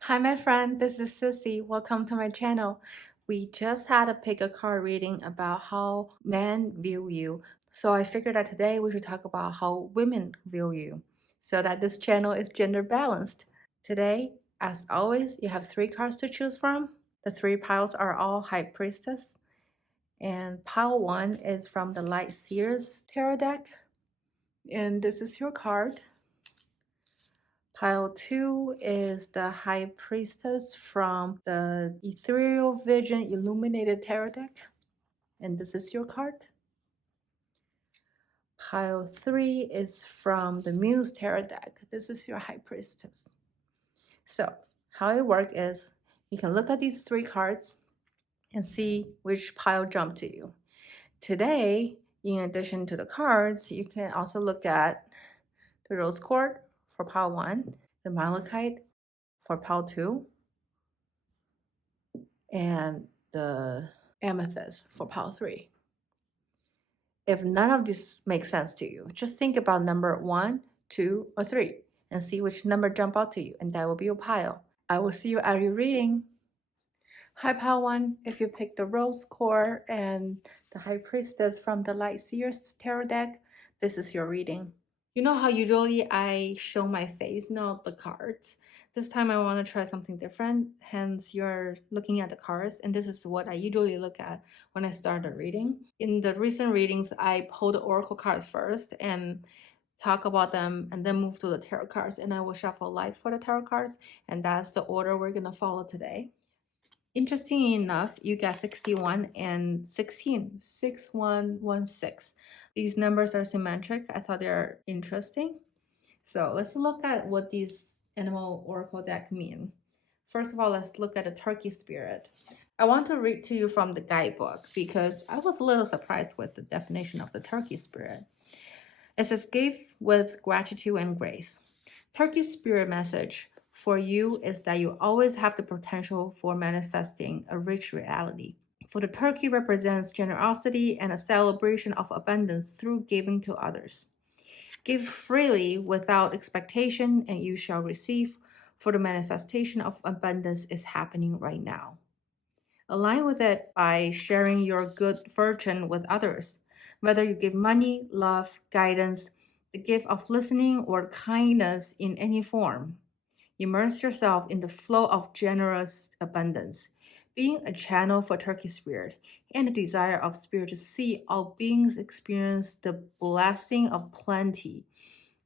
Hi, my friend. This is Cissy. Welcome to my channel. We just had a pick a card reading about how men view you. So I figured that today we should talk about how women view you so that this channel is gender balanced. Today, as always, you have three cards to choose from. The three piles are all High Priestess. And pile one is from the Light Seers Tarot deck. And this is your card. Pile 2 is the High Priestess from the Ethereal Vision Illuminated Tarot deck. And this is your card. Pile 3 is from the Muse Tarot deck. This is your High Priestess. So, how it works is you can look at these three cards and see which pile jumped to you. Today, in addition to the cards, you can also look at the Rose Quartz for pile 1, the Malachite for pile 2, and the amethyst for pile 3. If none of these makes sense to you, just think about number 1, 2, or 3 and see which number jump out to you, and that will be your pile. I will see you at your reading. Hi, pile 1. If you pick the Rose Core and the High Priestess from the Light Seers Tarot deck, this is your reading. You know how usually I show my face, not the cards. This time I want to try something different, hence you're looking at the cards, and this is what I usually look at when I start a reading. In the recent readings, I pull the oracle cards first and talk about them and then move to the tarot cards, and I will shuffle light for the tarot cards, and that's the order we're going to follow today. Interesting enough, you got 61 and 16, 6116. These numbers are symmetric. I thought they're interesting. So let's look at what these animal oracle deck mean. First of all, let's look at the turkey spirit. I want to read to you from the guidebook because I was a little surprised with the definition of the turkey spirit. It says, give with gratitude and grace. Turkey spirit message for you is that you always have the potential for manifesting a rich reality. For the turkey represents generosity and a celebration of abundance through giving to others. Give freely without expectation, and you shall receive, for the manifestation of abundance is happening right now. Align with it by sharing your good fortune with others. Whether you give money, love, guidance, the gift of listening, or kindness in any form, immerse yourself in the flow of generous abundance, being a channel for turkey spirit and the desire of spirit to see all beings experience the blessing of plenty.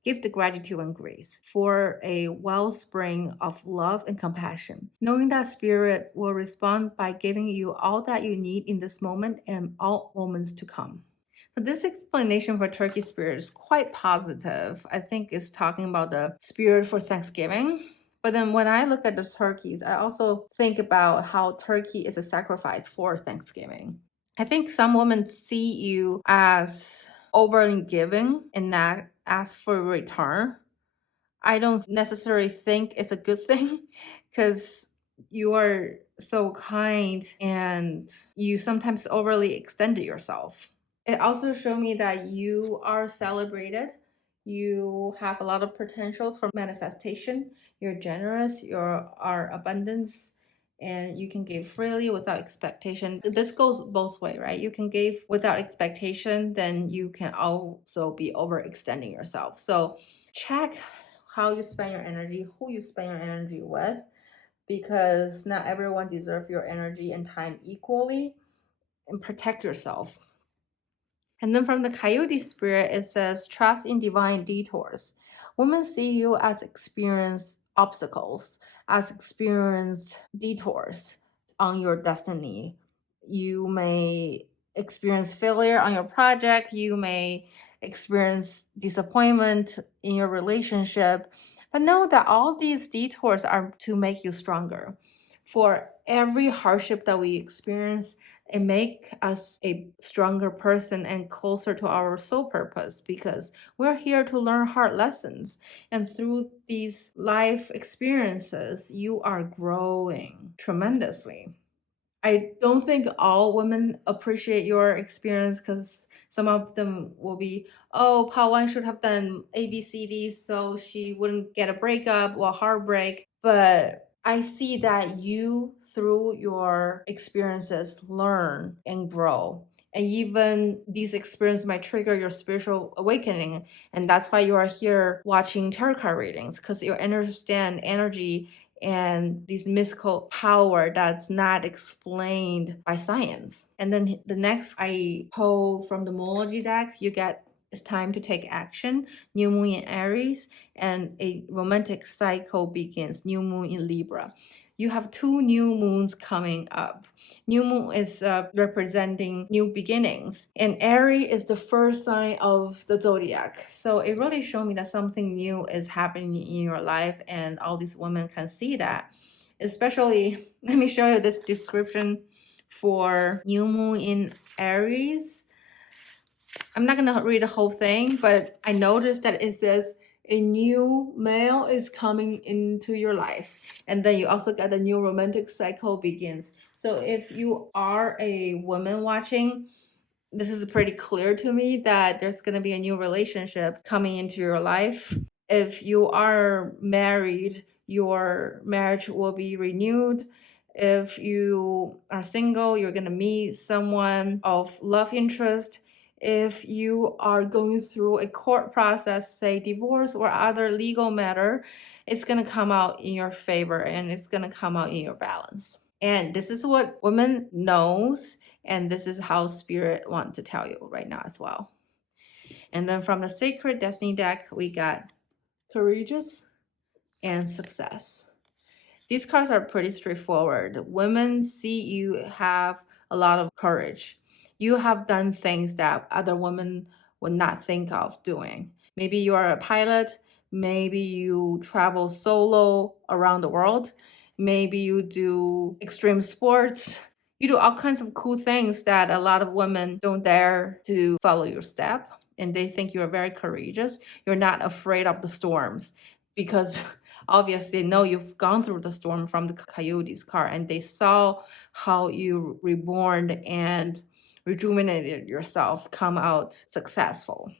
Give the gratitude and grace for a wellspring of love and compassion, knowing that spirit will respond by giving you all that you need in this moment and all moments to come. So this explanation for turkey spirit is quite positive. I think it's talking about the spirit for Thanksgiving. But then when I look at the turkeys, I also think about how turkey is a sacrifice for Thanksgiving. I think some women see you as overly giving and not ask for a return. I don't necessarily think it's a good thing because you are so kind and you sometimes overly extended yourself. It also showed me that you are celebrated. You have a lot of potentials for manifestation. You're generous, you are abundance, and you can give freely without expectation. This goes both way, right? You can give without expectation, then you can also be overextending yourself. So check how you spend your energy, who you spend your energy with, because not everyone deserves your energy and time equally, and protect yourself. And then from the coyote spirit, it says, trust in divine detours. Women see you as experienced obstacles, as experienced detours on your destiny. You may experience failure on your project. You may experience disappointment in your relationship. But know that all these detours are to make you stronger. For every hardship that we experience, it make us a stronger person and closer to our soul purpose, because we're here to learn hard lessons, and through these life experiences you are growing tremendously. I don't think all women appreciate your experience, because some of them will be, oh, Pawan should have done ABCD so she wouldn't get a breakup or heartbreak. But I see that you, through your experiences, learn and grow. And even these experiences might trigger your spiritual awakening. And that's why you are here watching tarot card readings, because you understand energy and this mystical power that's not explained by science. And then the next I pull from the Moology deck, you get it's time to take action, new moon in Aries, and a romantic cycle begins, new moon in Libra. You have 2 new moons coming up. New moon is representing new beginnings, and Aries is the first sign of the zodiac. So it really showed me that something new is happening in your life, and all these women can see that. Especially, let me show you this description for new moon in Aries. I'm not going to read the whole thing, but I noticed that it says a new male is coming into your life. And then you also got the new romantic cycle begins. So if you are a woman watching, this is pretty clear to me that there's going to be a new relationship coming into your life. If you are married, your marriage will be renewed. If you are single, you're going to meet someone of love interest. If you are going through a court process, say divorce or other legal matter, it's going to come out in your favor and it's going to come out in your balance. And this is what women knows, and this is how spirit wants to tell you right now as well. And then from the Sacred Destiny deck, we got courageous and success. These cards are pretty straightforward. Women see you have a lot of courage. You have done things that other women would not think of doing. Maybe you are a pilot. Maybe you travel solo around the world. Maybe you do extreme sports. You do all kinds of cool things that a lot of women don't dare to follow your step. And they think you're very courageous. You're not afraid of the storms because obviously know you've gone through the storm from the Coyote's car, and they saw how you reborn and rejuvenated yourself, come out successful.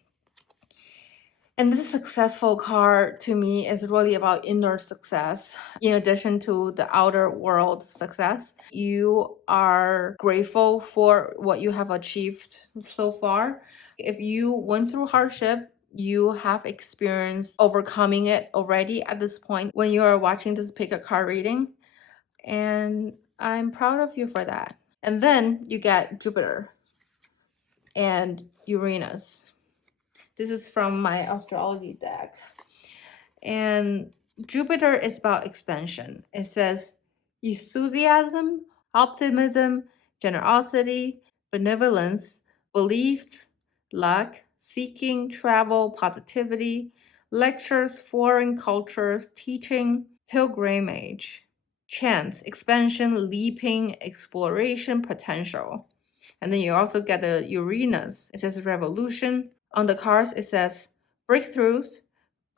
And this successful card to me is really about inner success. In addition to the outer world success, you are grateful for what you have achieved so far. If you went through hardship, you have experienced overcoming it already at this point when you are watching this pick a card reading. And I'm proud of you for that. And then you get Jupiter and Uranus. This is from my astrology deck. And Jupiter is about expansion. It says enthusiasm, optimism, generosity, benevolence, beliefs, luck, seeking, travel, positivity, lectures, foreign cultures, teaching, pilgrimage, chance, expansion, leaping, exploration, potential. And then you also get the Uranus. It says revolution. On the cards, it says breakthroughs,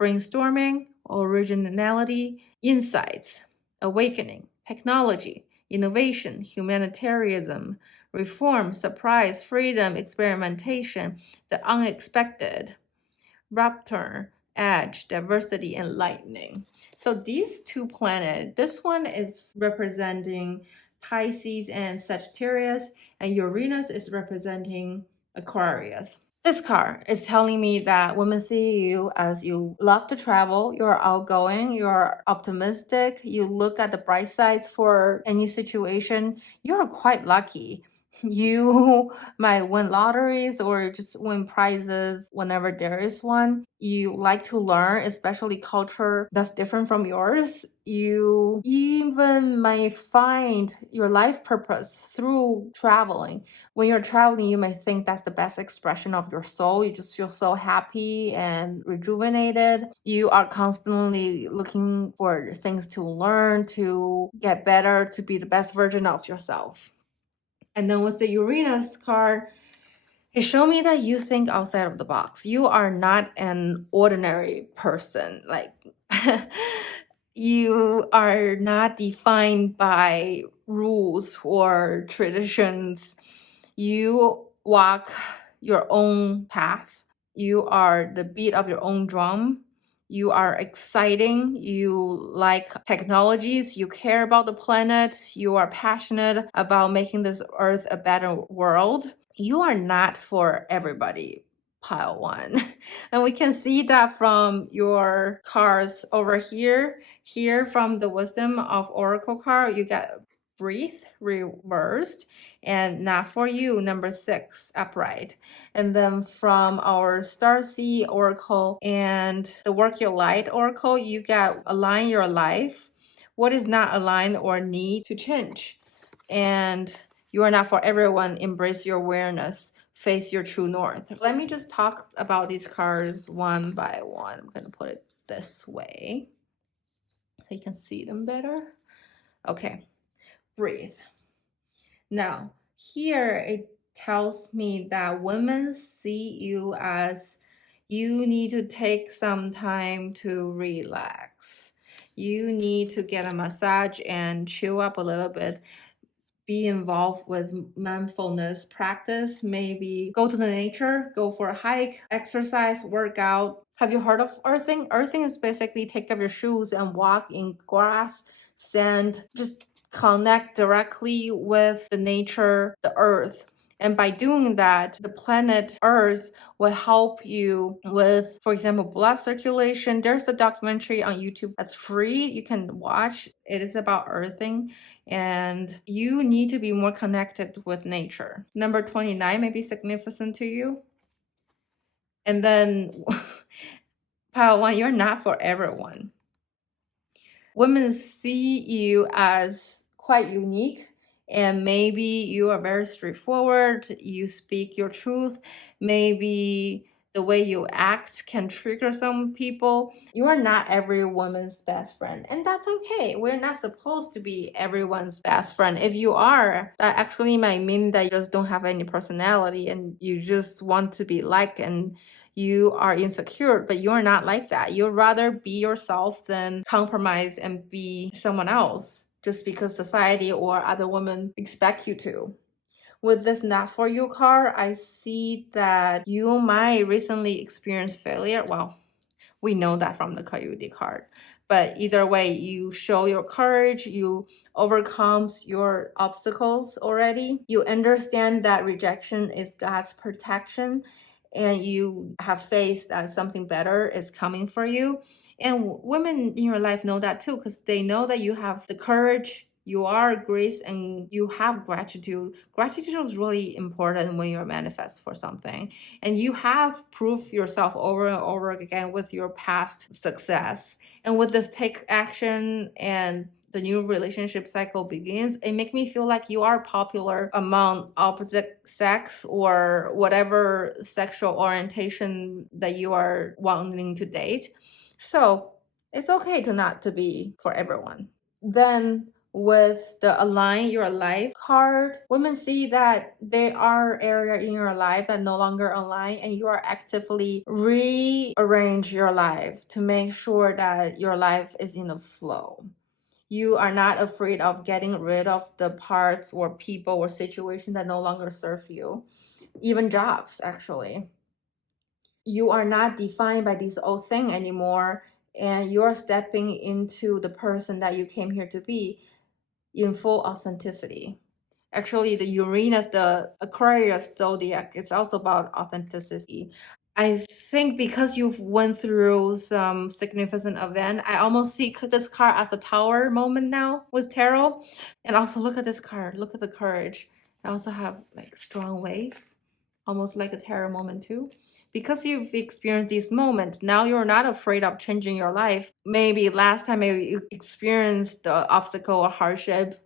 brainstorming, originality, insights, awakening, technology, innovation, humanitarianism, reform, surprise, freedom, experimentation, the unexpected, rapture, edge, diversity, and lightning. So these 2 planets, this one is representing Pisces and Sagittarius, and Uranus is representing Aquarius. This card is telling me that women see you as you love to travel, you're outgoing, you're optimistic, you look at the bright sides for any situation. You're quite lucky. You might win lotteries or just win prizes whenever there is one. You like to learn, especially culture that's different from yours. You even might find your life purpose through traveling. When you're traveling, you might think that's the best expression of your soul. You just feel so happy and rejuvenated. You are constantly looking for things to learn, to get better, to be the best version of yourself. And then with the Uranus card, it showed me that you think outside of the box. You are not an ordinary person. Like, you are not defined by rules or traditions. You walk your own path. You are the beat of your own drum. You are exciting, you like technologies, you care about the planet, you are passionate about making this earth a better world. You are not for everybody, pile one. And we can see that from your cards over here. Here from the Wisdom of Oracle card, you get breathe reversed, and not for you, number 6 upright. And then from our Starseed Oracle and the Work Your Light Oracle, you get align your life. What is not aligned or need to change? And you are not for everyone. Embrace your awareness. Face your true north. Let me just talk about these cards one by one. I'm going to put it this way so you can see them better. Okay, breathe. Now, here it tells me that women see you as you need to take some time to relax. You need to get a massage and chill up a little bit. Be involved with mindfulness practice, maybe go to the nature, go for a hike, exercise, workout. Have you heard of earthing? Earthing is basically take off your shoes and walk in grass, sand, just connect directly with the nature, the earth. And by doing that, the planet Earth will help you with, for example, blood circulation. There's a documentary on YouTube that's free. You can watch. It is about earthing, and you need to be more connected with nature. Number 29 may be significant to you. And then pile one, you're not for everyone. Women see you as quite unique, and maybe you are very straightforward, you speak your truth, maybe the way you act can trigger some people. You are not every woman's best friend, and that's okay. We're not supposed to be everyone's best friend. If you are, that actually might mean that you just don't have any personality and you just want to be liked, and you are insecure, but you're not like that. You'd rather be yourself than compromise and be someone else just because society or other women expect you to. With this not for you card, I see that you might recently experience failure. Well, we know that from the Coyote card. But either way, you show your courage, you overcome your obstacles already. You understand that rejection is God's protection, and you have faith that something better is coming for you. And women in your life know that too, because they know that you have the courage, you are grace, and you have gratitude. Gratitude is really important when you're manifest for something. And you have proved yourself over and over again with your past success. And with this take action and the new relationship cycle begins, it makes me feel like you are popular among opposite sex or whatever sexual orientation that you are wanting to date. So it's okay to not to be for everyone. Then with the align your life card, women see that there are areas in your life that no longer align, and you are actively rearrange your life to make sure that your life is in the flow. You are not afraid of getting rid of the parts or people or situations that no longer serve you, even jobs actually. You are not defined by this old thing anymore, and you're stepping into the person that you came here to be in full authenticity. Actually, the Uranus, the Aquarius zodiac, it's also about authenticity. I think because you've went through some significant event, I almost see this card as a tower moment now with tarot. And also look at this card, look at the courage. I also have like strong waves, almost like a tarot moment too. Because you've experienced these moments, now you're not afraid of changing your life. Maybe last time you experienced the obstacle or hardship,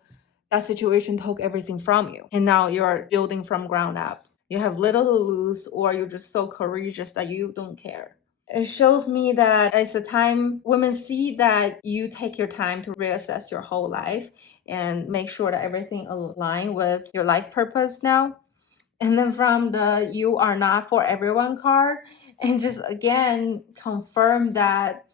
that situation took everything from you. And now you're building from ground up. You have little to lose, or you're just so courageous that you don't care. It shows me that it's a time women see that you take your time to reassess your whole life and make sure that everything aligns with your life purpose now. And then from the you are not for everyone card, and just again confirm that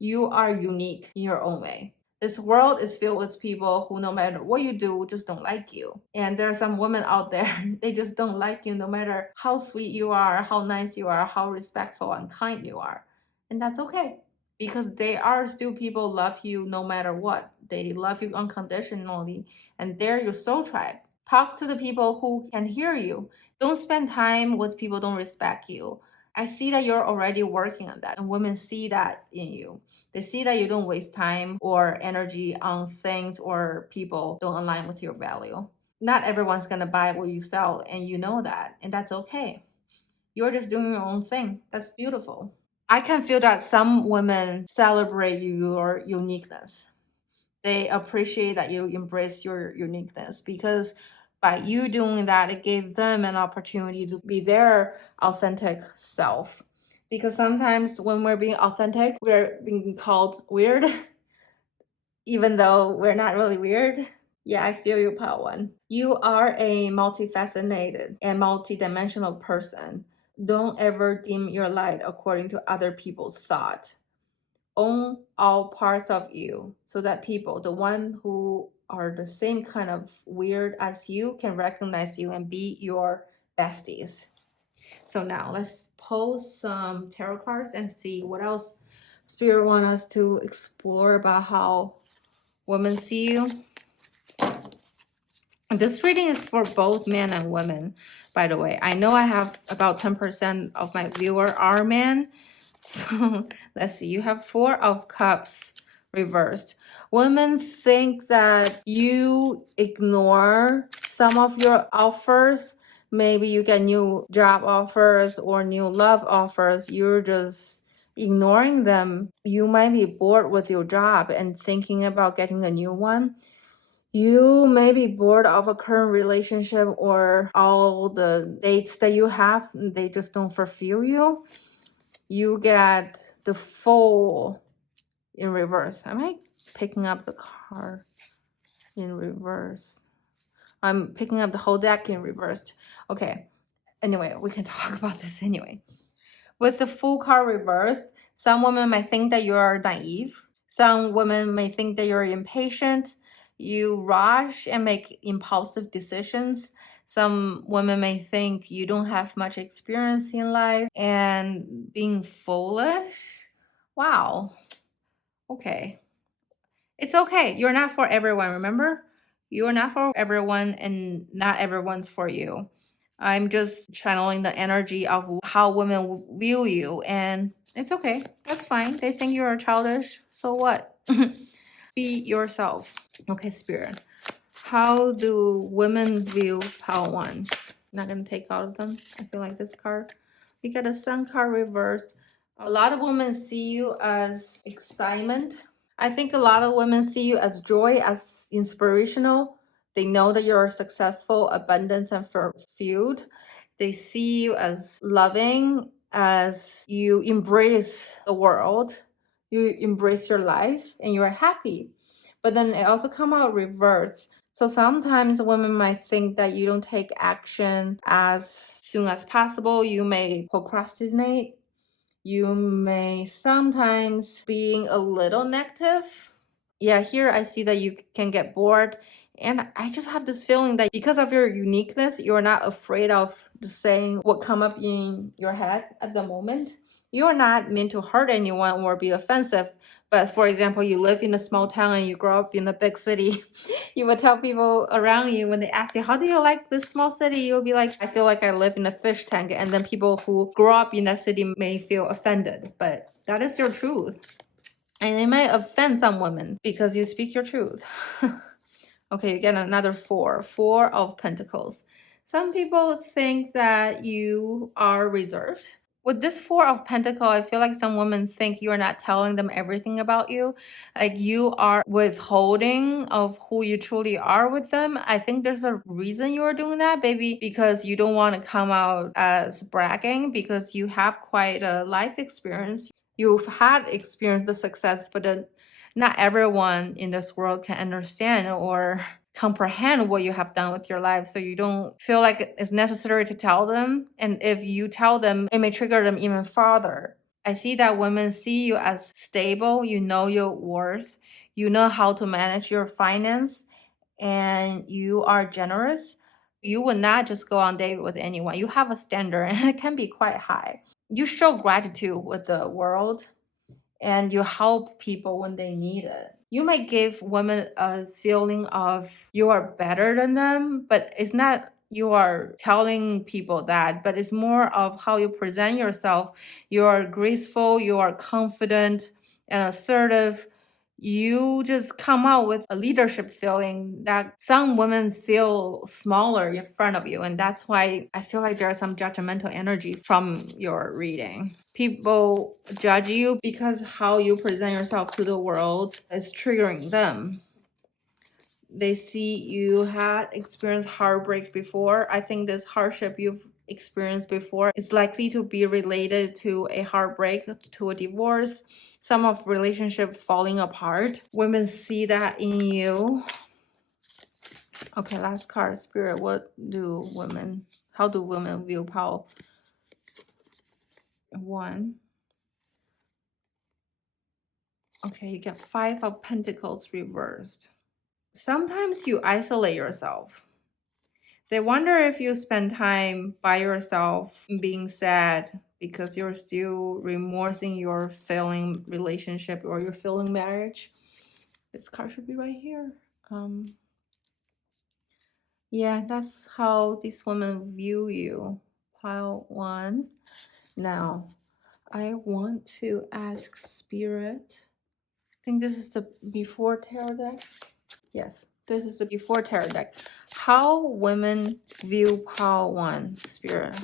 you are unique in your own way. This world is filled with people who, no matter what you do, just don't like you. And there are some women out there, they just don't like you no matter how sweet you are, how nice you are, how respectful and kind you are. And that's okay. because they are still people love you no matter what. They love you unconditionally, and they're your soul tribe. Talk to the people who can hear you. Don't spend time with people who don't respect you. I see that you're already working on that, and women see that in you. They see that you don't waste time or energy on things or people don't align with your value. Not everyone's gonna buy what you sell, and you know that, and that's okay. You're just doing your own thing. That's beautiful. I can feel that some women celebrate your uniqueness. They appreciate that you embrace your uniqueness, because by you doing that, it gave them an opportunity to be their authentic self. Because sometimes when we're being authentic, we're being called weird, even though we're not really weird. Yeah, I feel you, Part One. You are a multifaceted and multidimensional person. Don't ever dim your light according to other people's thought. Own all parts of you so that people, the one who are the same kind of weird as you, can recognize you and be your besties. So now let's pull some tarot cards and see what else Spirit want us to explore about how women see you. This reading is for both men and women, by the way. I know I have about 10% of my viewer are men. So let's see. You have Four of Cups reversed. Women think that you ignore some of your offers. Maybe you get new job offers or new love offers. You're just ignoring them. You might be bored with your job and thinking about getting a new one. You may be bored of a current relationship, or all the dates that you have, they just don't fulfill you. You get the Fool in reverse. Am I picking up the card in reverse? I'm picking up the whole deck in reversed. Okay. Anyway, we can talk about this anyway. With the Fool card reversed, some women might think that you're naive. Some women may think that you're impatient. You rush and make impulsive decisions. Some women may think you don't have much experience in life and being foolish. Wow. Okay. It's okay. You're not for everyone, remember? You're not for everyone, and not everyone's for you. I'm just channeling the energy of how women view you, and it's okay. That's fine. They think you're childish. So what? Be yourself. Okay, Spirit. How do women view Pile 1? I'm not going to take all of them. I feel like this card. We got a Sun card reversed. A lot of women see you as excitement. I think a lot of women see you as joy, as inspirational. They know that you're successful, abundant, and fulfilled. They see you as loving, as you embrace the world, you embrace your life, and you are happy. But then it also come out reverse. So sometimes women might think that you don't take action as soon as possible. You may procrastinate. You may sometimes being a little negative. Yeah, here I see that you can get bored. And I just have this feeling that because of your uniqueness, you're not afraid of just saying what come up in your head at the moment. You're not meant to hurt anyone or be offensive. But for example, you live in a small town and you grow up in a big city. You would tell people around you when they ask you, how do you like this small city? You'll be like, I feel like I live in a fish tank. And then people who grow up in that city may feel offended. But that is your truth. And it might offend some women because you speak your truth. Okay, you get another Four of Pentacles. Some people think that you are reserved. With this Four of Pentacles, I feel like some women think you are not telling them everything about you. Like you are withholding of who you truly are with them. I think there's a reason you are doing that, maybe because you don't want to come out as bragging, because you have quite a life experience. You've had experienced the success, but not everyone in this world can understand or comprehend what you have done with your life. So you don't feel like it's necessary to tell them. And if you tell them, it may trigger them even farther. I see that women see you as stable. You know your worth. You know how to manage your finance, and you are generous. You will not just go on date with anyone. You have a standard, and it can be quite high. You show gratitude with the world, and you help people when they need it. You might give women a feeling of you are better than them, but it's not you are telling people that, but it's more of how you present yourself. You are graceful, you are confident and assertive. You just come out with a leadership feeling that some women feel smaller in front of you. And that's why I feel like there's some judgmental energy from your reading. People judge you because how you present yourself to the world is triggering them. They see you had experienced heartbreak before. I think this hardship you've experienced before is likely to be related to a heartbreak, to a divorce, some of relationship falling apart. Women see that in you. Okay, last card, Spirit. How do women view power? 1. Okay, you get 5 of Pentacles reversed. Sometimes you isolate yourself. They wonder if you spend time by yourself being sad because you're still remorsing your failing relationship or your failing marriage. This card should be right here. Yeah, that's how these women view you. Pile 1. Now, I want to ask Spirit. I think this is the before tarot deck. Yes, this is the before tarot deck. How women view pile 1, Spirit.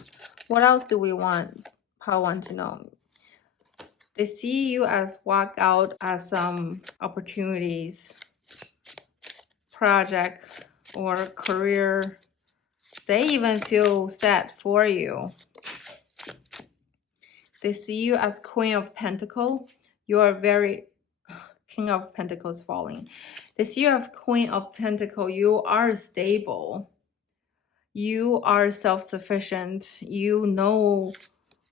What else do we want pile 1 to know? They see you as walk out as some opportunities, project, or career. They even feel sad for you. They see you as Queen of Pentacles. You are very King of Pentacles falling. They see you as Queen of Pentacles. You are stable. You are self-sufficient. You know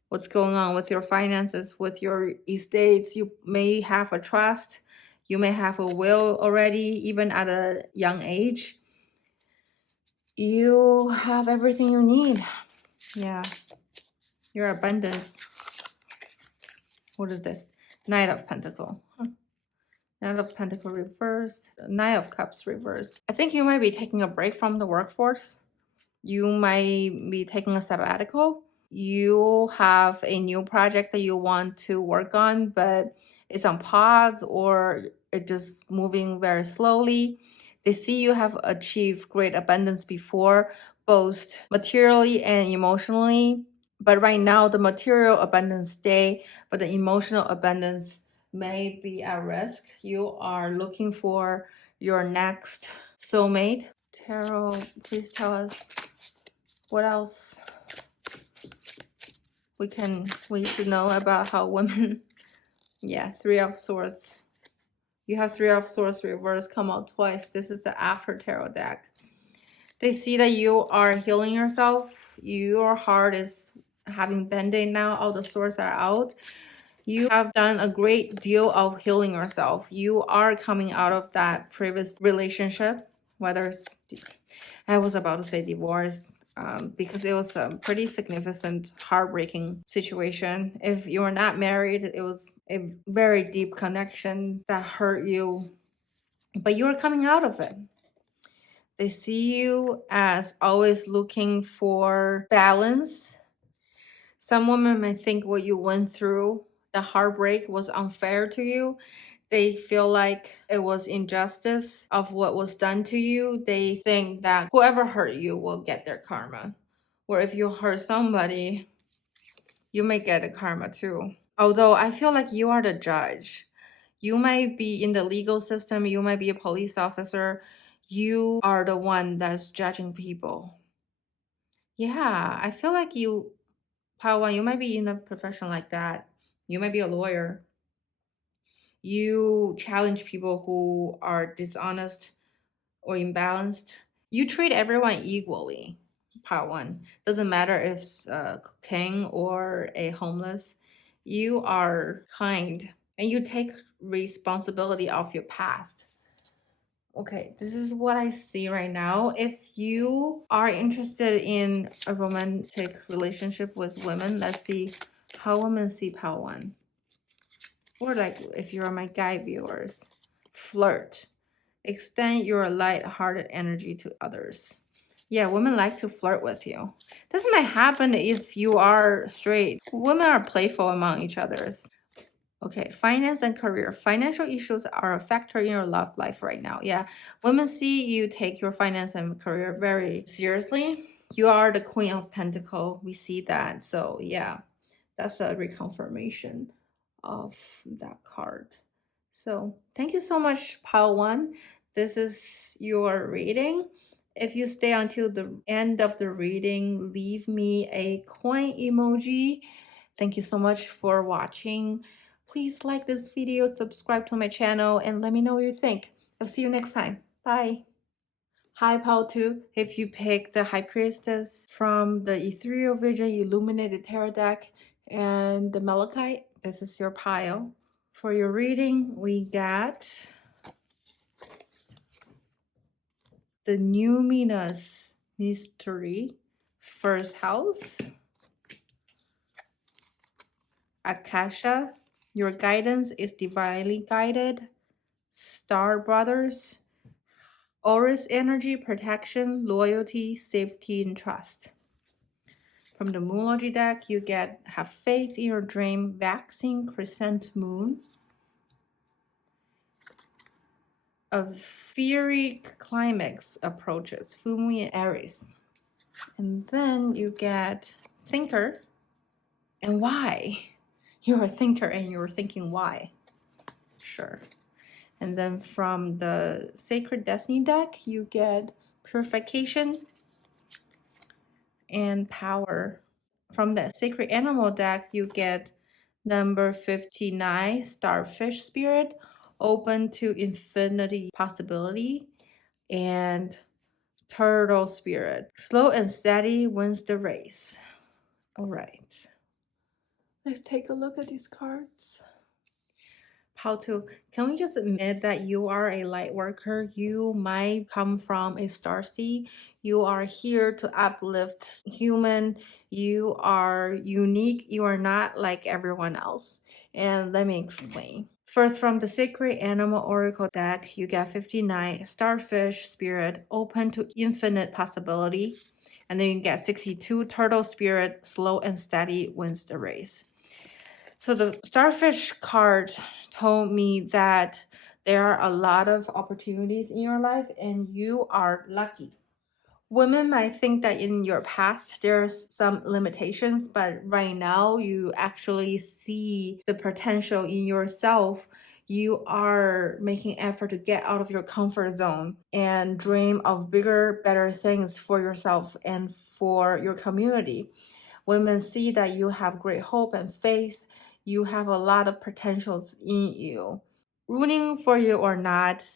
what's going on with your finances, with your estates. You may have a trust. You may have a will already, even at a young age. You have everything you need. Yeah. Your abundance. What is this? Knight of Pentacles. Knight of Pentacles reversed. Knight of Cups reversed. I think you might be taking a break from the workforce. You might be taking a sabbatical. You have a new project that you want to work on, but it's on pause or it's just moving very slowly. They see you have achieved great abundance before, both materially and emotionally. But right now, the material abundance stay, but the emotional abundance may be at risk. You are looking for your next soulmate. Tarot, please tell us what else we should know about how women. Yeah, 3 of Swords. You have 3 of Swords reverse come out twice. This is the after tarot deck. They see that you are healing yourself. Your heart is having band-aid now. All the swords are out. You have done a great deal of healing yourself. You are coming out of that previous relationship, whether it's, I was about to say divorce, because it was a pretty significant, heartbreaking situation. If you were not married, it was a very deep connection that hurt you, but you are coming out of it. They see you as always looking for balance. Some women may think what you went through, the heartbreak, was unfair to you. They feel like it was injustice of what was done to you. They think that whoever hurt you will get their karma. Or if you hurt somebody, you may get the karma too. Although I feel like you are the judge. You might be in the legal system. You might be a police officer. You are the one that's judging people. Yeah, I feel like you, Pawan, you might be in a profession like that. You might be a lawyer. You challenge people who are dishonest or imbalanced. You treat everyone equally, Pawan. Doesn't matter if it's a king or a homeless. You are kind and you take responsibility of your past. Okay, this is what I see right now. If you are interested in a romantic relationship with women, let's see how women see Pawan. or like if you're my guy viewers, flirt. Extend your light-hearted energy to others. Yeah, women like to flirt with you. This might happen if you are straight. Women are playful among each others. Okay, finance and career. Financial issues are a factor in your love life right now. Yeah, women see you take your finance and career very seriously. You are the Queen of Pentacles. We see that. So yeah, that's a reconfirmation of that card. So thank you so much, pile one. This is your reading. If you stay until the end of the reading, leave me a coin emoji. Thank you so much for watching. Please like this video, subscribe to my channel, and let me know what you think. I'll see you next time. Bye. Hi, pile 2. If you pick the High Priestess from the Ethereal Vision Illuminated Tarot deck and the Malachite, this is your pile. For your reading, we got the Numinous Mystery, first house, Akasha, your guidance is divinely guided, Star Brothers, Aurus energy, protection, loyalty, safety, and trust. From the Moonlogy deck, you get have faith in your dream, vaccine, crescent moon, a fiery climax approaches, full moon and Aries. And then you get thinker and why. You're a thinker and you're thinking why. Sure. And then from the Sacred Destiny deck, you get purification and power. From the Sacred Animal deck, you get number 59, Starfish Spirit, open to infinity possibility, and Turtle Spirit, slow and steady wins the race. All right. Let's take a look at these cards. How to, can we just admit that you are a light worker? You might come from a star seed. You are here to uplift human. You are unique. You are not like everyone else. And let me explain. First, from the Sacred Animal Oracle deck, you get 59, Starfish Spirit, open to infinite possibility. And then you get 62, Turtle Spirit, slow and steady wins the race. So the Starfish card told me that there are a lot of opportunities in your life and you are lucky. Women might think that in your past there's some limitations, but right now you actually see the potential in yourself. You are making effort to get out of your comfort zone and dream of bigger, better things for yourself and for your community. Women see that you have great hope and faith. You have a lot of potentials in you. Rooting for you or not,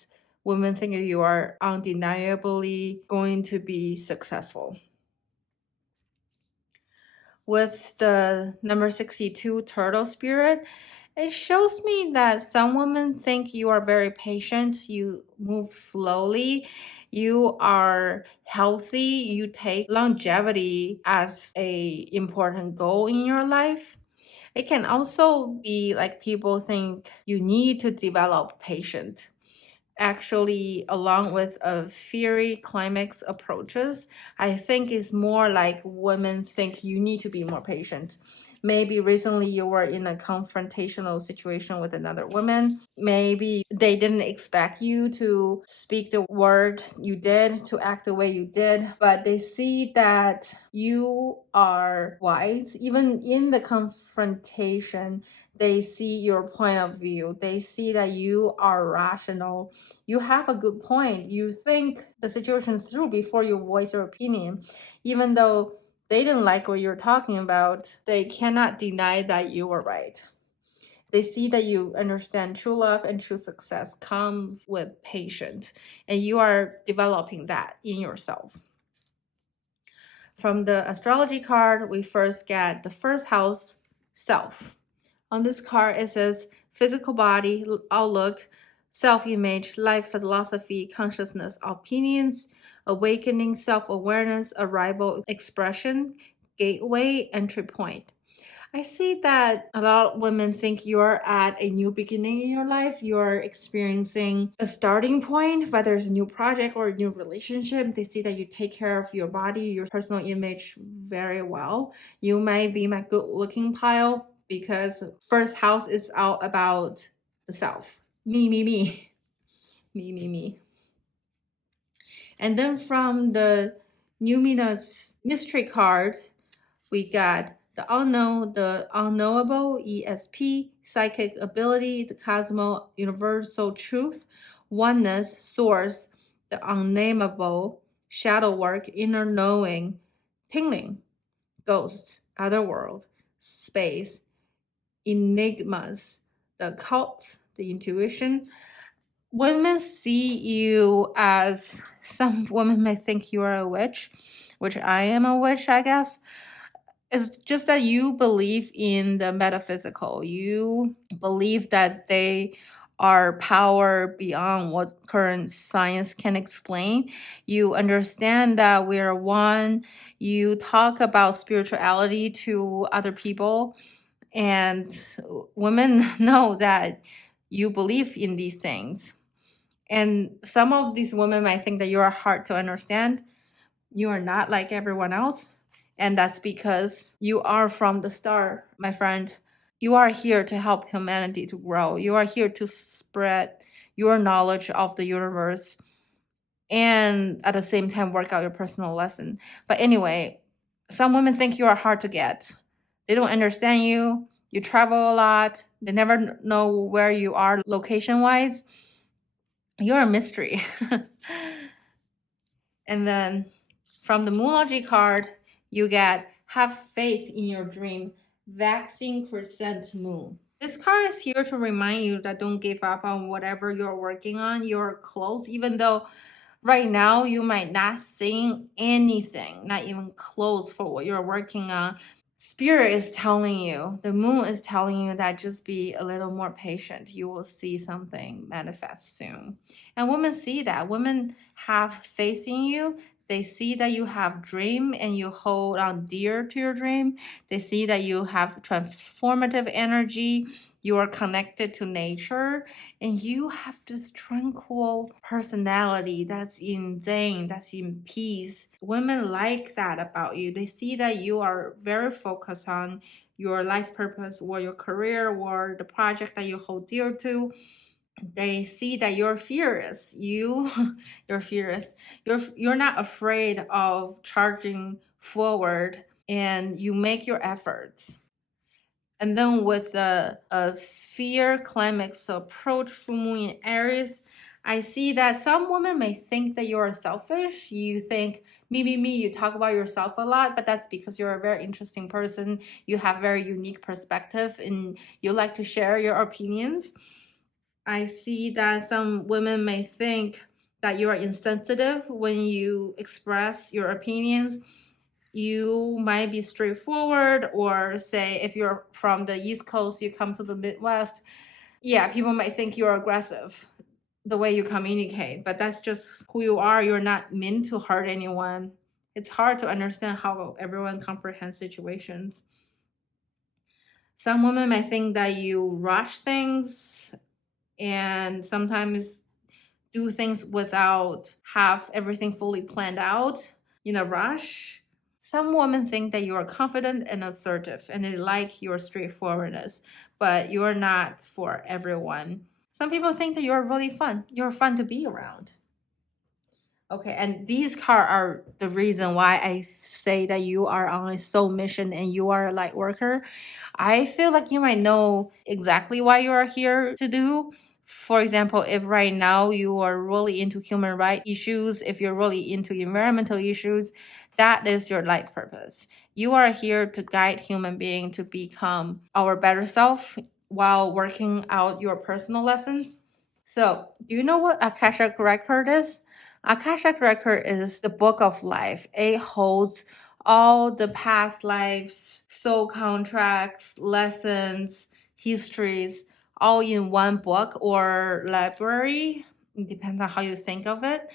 women think you are undeniably going to be successful. With the number 62 Turtle Spirit, it shows me that some women think you are very patient, you move slowly, you are healthy, you take longevity as a important goal in your life. It can also be like people think you need to develop patience. Actually, along with a fiery climax approaches, I think it's more like women think you need to be more patient. Maybe recently you were in a confrontational situation with another woman. Maybe they didn't expect you to speak the word you did, to act the way you did, but they see that you are wise. Even in the confrontation, they see your point of view. They see that you are rational. You have a good point. You think the situation through before you voice your opinion. Even though they didn't like what you're talking about, they cannot deny that you were right. They see that you understand true love and true success comes with patience, and you are developing that in yourself. From the astrology card, we first get the first house, self. On this card, it says physical body, outlook, self-image, life philosophy, consciousness, opinions, awakening, self-awareness, arrival, expression, gateway, entry point. I see that a lot of women think you're at a new beginning in your life. You're experiencing a starting point, whether it's a new project or a new relationship. They see that you take care of your body, your personal image very well. You might be my good looking pile because first house is all about the self. Me, me, me. Me, me, me. And then from the Numinous mystery card, we got the unknown, the unknowable, ESP, psychic ability, the cosmo, universal truth, oneness, source, the unnameable, shadow work, inner knowing, tingling, ghosts, other world, space, enigmas, the occult, the intuition. Women see you as, some women may think you are a witch, which I am a witch, I guess. It's just that you believe in the metaphysical. You believe that they are power beyond what current science can explain. You understand that we are one. You talk about spirituality to other people, and women know that you believe in these things. And some of these women might think that you are hard to understand. You are not like everyone else. And that's because you are from the start, my friend. You are here to help humanity to grow. You are here to spread your knowledge of the universe and at the same time work out your personal lesson. But anyway, some women think you are hard to get. They don't understand you. You travel a lot. They never know where you are location wise. You're a mystery. And then from the Moonlogy card, you get have faith in your dream, vaccine crescent moon. This card is here to remind you that don't give up on whatever you're working on. You're close, even though right now you might not seeing anything, not even close for what you're working on. Spirit is telling you, the moon is telling you that just be a little more patient. You will see something manifest soon. And women see that. Women have faith in you. They see that you have dream and you hold on dear to your dream. They see that you have transformative energy. You are connected to nature and you have this tranquil personality that's in zen, that's in peace. Women like that about you. They see that you are very focused on your life purpose or your career or the project that you hold dear to. They see that you're furious. You're furious. You're not afraid of charging forward and you make your efforts. And then with the fear climax approach full moon in Aries, I see that some women may think that you're selfish. You think, me, you talk about yourself a lot, but that's because you're a very interesting person. You have very unique perspective and you like to share your opinions. I see that some women may think that you are insensitive when you express your opinions. You might be straightforward, or say if you're from the East Coast, you come to the Midwest. Yeah, people might think you're aggressive the way you communicate, but that's just who you are. You're not meant to hurt anyone. It's hard to understand how everyone comprehends situations. Some women might think that you rush things and sometimes do things without have everything fully planned out in a rush. Some women think that you are confident and assertive and they like your straightforwardness, but you're not for everyone. Some people think that you're really fun. You're fun to be around. Okay, and these cards are the reason why I say that you are on a soul mission and you are a light worker. I feel like you might know exactly what you are here to do. For example, if right now you are really into human rights issues, if you're really into environmental issues, that is your life purpose. You are here to guide human being to become our better self while working out your personal lessons. So, do you know what Akashic Record is? Akashic Record is the book of life. It holds all the past lives, soul contracts, lessons, histories, all in one book or library. It depends on how you think of it.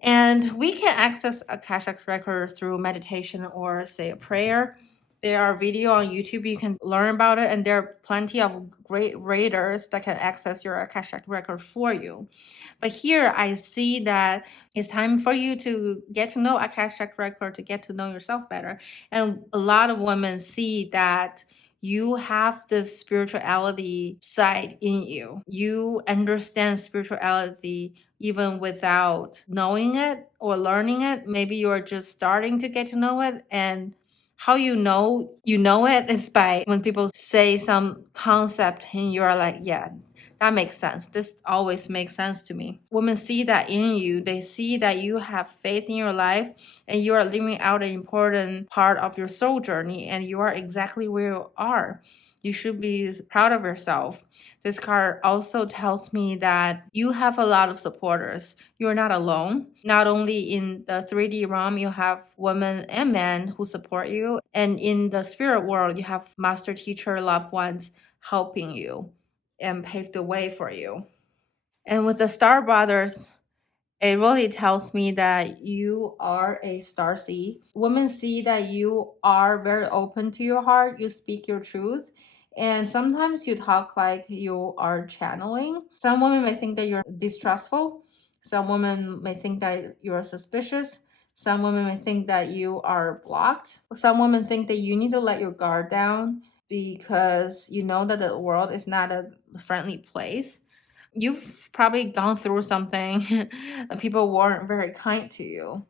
And we can access Akashic Record through meditation or say a prayer. There are video on YouTube you can learn about it, and there are plenty of great readers that can access your Akashic record for you. But here I see that it's time for you to get to know Akashic record, to get to know yourself better. And a lot of women see that you have this spirituality side in you. You understand spirituality even without knowing it or learning it. Maybe you're just starting to get to know it, and how you know it is by when people say some concept and you're like, yeah, that makes sense. This always makes sense to me. Women see that in you. They see that you have faith in your life and you are living out an important part of your soul journey, and you are exactly where you are. You should be proud of yourself. This card also tells me that you have a lot of supporters. You're not alone. Not only in the 3D realm, you have women and men who support you, and in the spirit world, you have master teacher, loved ones helping you and pave the way for you. And with the Star Brothers, it really tells me that you are a star seed. Women see that you are very open to your heart. You speak your truth. And sometimes you talk like you are channeling. Some women may think that you're distrustful. Some women may think that you're suspicious. Some women may think that you are blocked. Some women think that you need to let your guard down because you know that the world is not a friendly place. You've probably gone through something that people weren't very kind to you.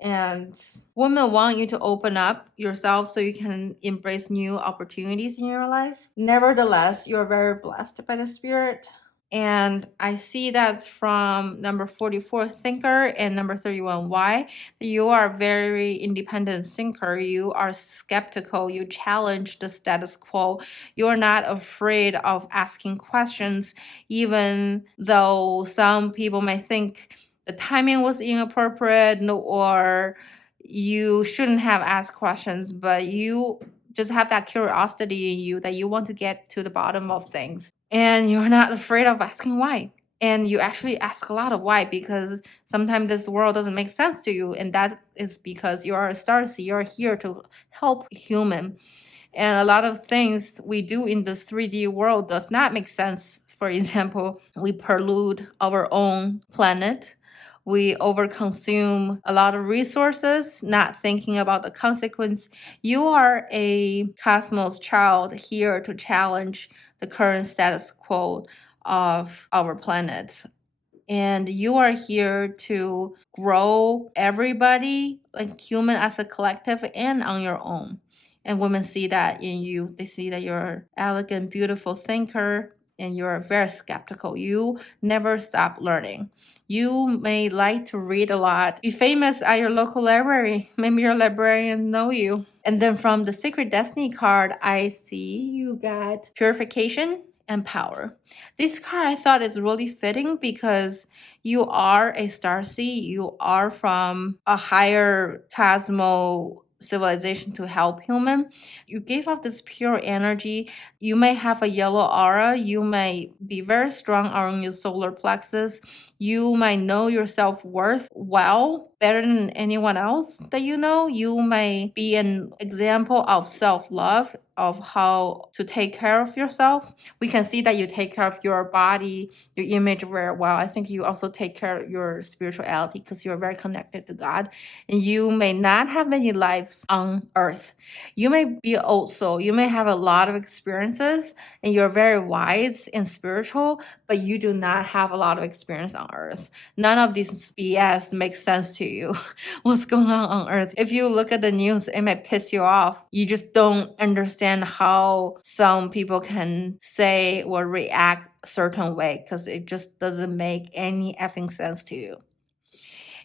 And women want you to open up yourself so you can embrace new opportunities in your life. Nevertheless, you're very blessed by the spirit. And I see that from number 44, thinker, and number 31, why. You are a very independent thinker. You are skeptical. You challenge the status quo. You're not afraid of asking questions, even though some people may think the timing was inappropriate or you shouldn't have asked questions, but you just have that curiosity in you that you want to get to the bottom of things. And you're not afraid of asking why. And you actually ask a lot of why, because sometimes this world doesn't make sense to you. And that is because you are a starseed. You're here to help human. And a lot of things we do in this 3D world does not make sense. For example, we pollute our own planet. We overconsume a lot of resources, not thinking about the consequence. You are a cosmos child here to challenge the current status quo of our planet. And you are here to grow everybody, like human as a collective and on your own. And women see that in you. They see that you're an elegant, beautiful thinker, and you're very skeptical. You never stop learning. You may like to read a lot. Be famous at your local library. Maybe your librarian know you. And then from the Secret Destiny card, I see you got purification and power. This card I thought is really fitting because you are a starseed. You are from a higher cosmo civilization to help human. You give off this pure energy. You may have a yellow aura. You may be very strong on your solar plexus. You might know your self-worth well, better than anyone else that you know. You may be an example of self-love, of how to take care of yourself. We can see that you take care of your body, your image very well. I think you also take care of your spirituality because you're very connected to God. And you may not have many lives on earth. You may be old soul. You may have a lot of experiences and you're very wise and spiritual, but you do not have a lot of experience on earth. None of this BS makes sense to you. What's going on earth? If you look at the news, it might piss you off. You just don't understand how some people can say or react a certain way because it just doesn't make any effing sense to you.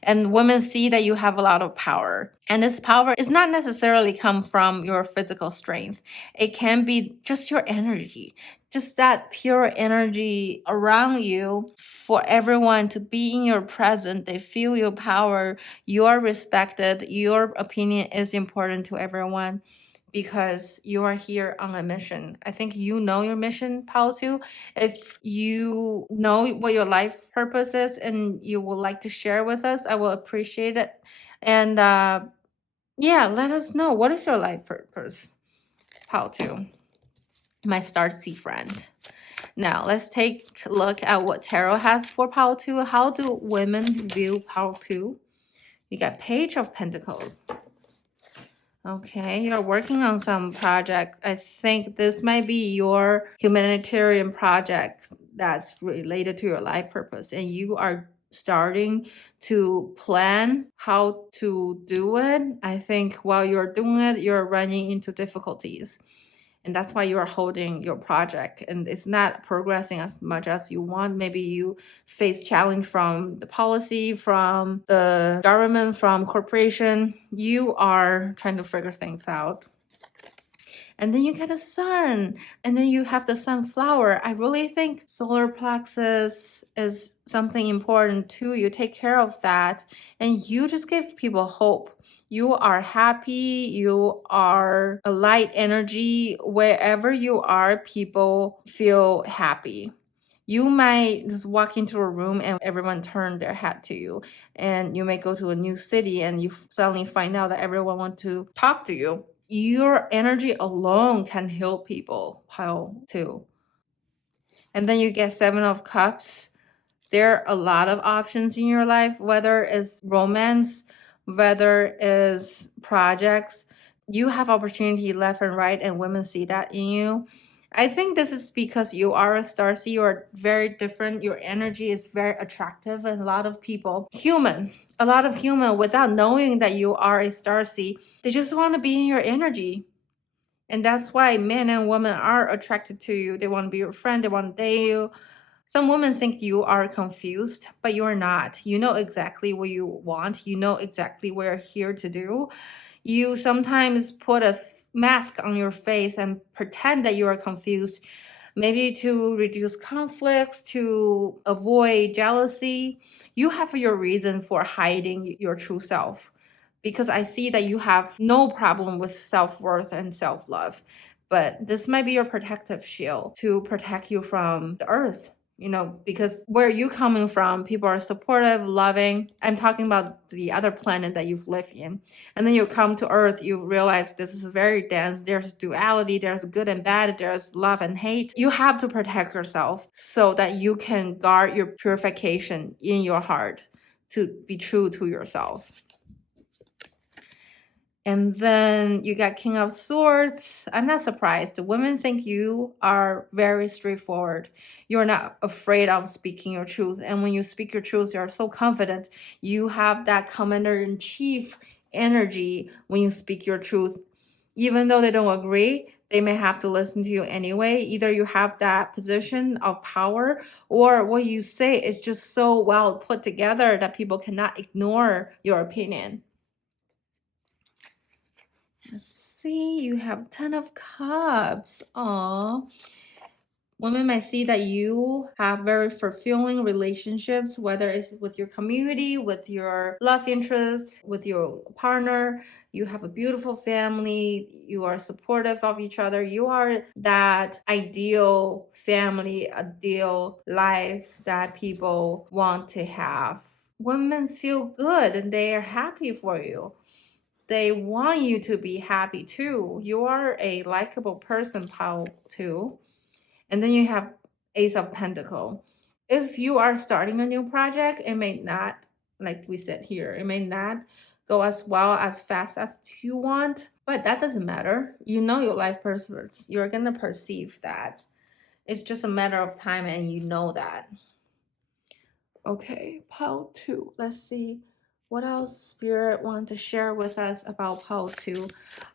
And women see that you have a lot of power. And this power is not necessarily come from your physical strength. It can be just your energy, just that pure energy around you for everyone to be in your presence. They feel your power. You are respected. Your opinion is important to everyone because you are here on a mission. I think you know your mission, Paotu. If you know what your life purpose is and you would like to share with us, I will appreciate it. And yeah, let us know. What is your life purpose? Pile 2, my Starseed friend. Now, let's take a look at what Tarot has for Pile 2. How do women view Pile 2? You got Page of Pentacles. Okay, you're working on some project. I think this might be your humanitarian project that's related to your life purpose, and you are starting to plan how to do it. I think while you're doing it, you're running into difficulties. And that's why you are holding your project and it's not progressing as much as you want. Maybe you face challenge from the policy, from the government, from corporation. You are trying to figure things out. And then you get a sun, and then you have the sunflower. I really think solar plexus is something important too. You take care of that, and you just give people hope. You are happy, you are a light energy. Wherever you are, people feel happy. You might just walk into a room and everyone turn their head to you. And you may go to a new city and you suddenly find out that everyone wants to talk to you. Your energy alone can heal people. Pile 2. And then you get 7 of Cups. There are a lot of options in your life, whether it's romance, whether it's projects. You have opportunity left and right, and women see that in you. I think this is because you are a starseed. You are very different. Your energy is very attractive, and a lot of people, a lot of human, without knowing that you are a starseed, they just want to be in your energy. And that's why men and women are attracted to you. They want to be your friend. They want to date you. Some women think you are confused, but you're not. You know exactly what you want. You know exactly what you're here to do. You sometimes put a mask on your face and pretend that you are confused, maybe to reduce conflicts, to avoid jealousy. You have your reason for hiding your true self, because I see that you have no problem with self-worth and self-love. But this might be your protective shield to protect you from the earth, because where you coming from, people are supportive, loving. I'm talking about the other planet that you've lived in. And then you come to earth, you realize this is very dense. There's duality, there's good and bad, there's love and hate. You have to protect yourself so that you can guard your purification in your heart to be true to yourself. And then you got King of Swords. I'm not surprised. The women think you are very straightforward. You're not afraid of speaking your truth. And when you speak your truth, you're so confident. You have that commander-in-chief energy when you speak your truth. Even though they don't agree, they may have to listen to you anyway. Either you have that position of power, or what you say is just so well put together that people cannot ignore your opinion. Let's see, you have 10 of Cups. Aww. Women might see that you have very fulfilling relationships, whether it's with your community, with your love interest, with your partner. You have a beautiful family. You are supportive of each other. You are that ideal family, ideal life that people want to have. Women feel good and they are happy for you. They want you to be happy too. You are a likable person, Pile 2. And then you have Ace of Pentacles. If you are starting a new project, it may not, like we said here, it may not go as well, as fast as you want, but that doesn't matter. You know your life purpose. You're going to perceive that. It's just a matter of time, and you know that. Okay, Pile 2. Let's see. What else Spirit want to share with us about Pile 2?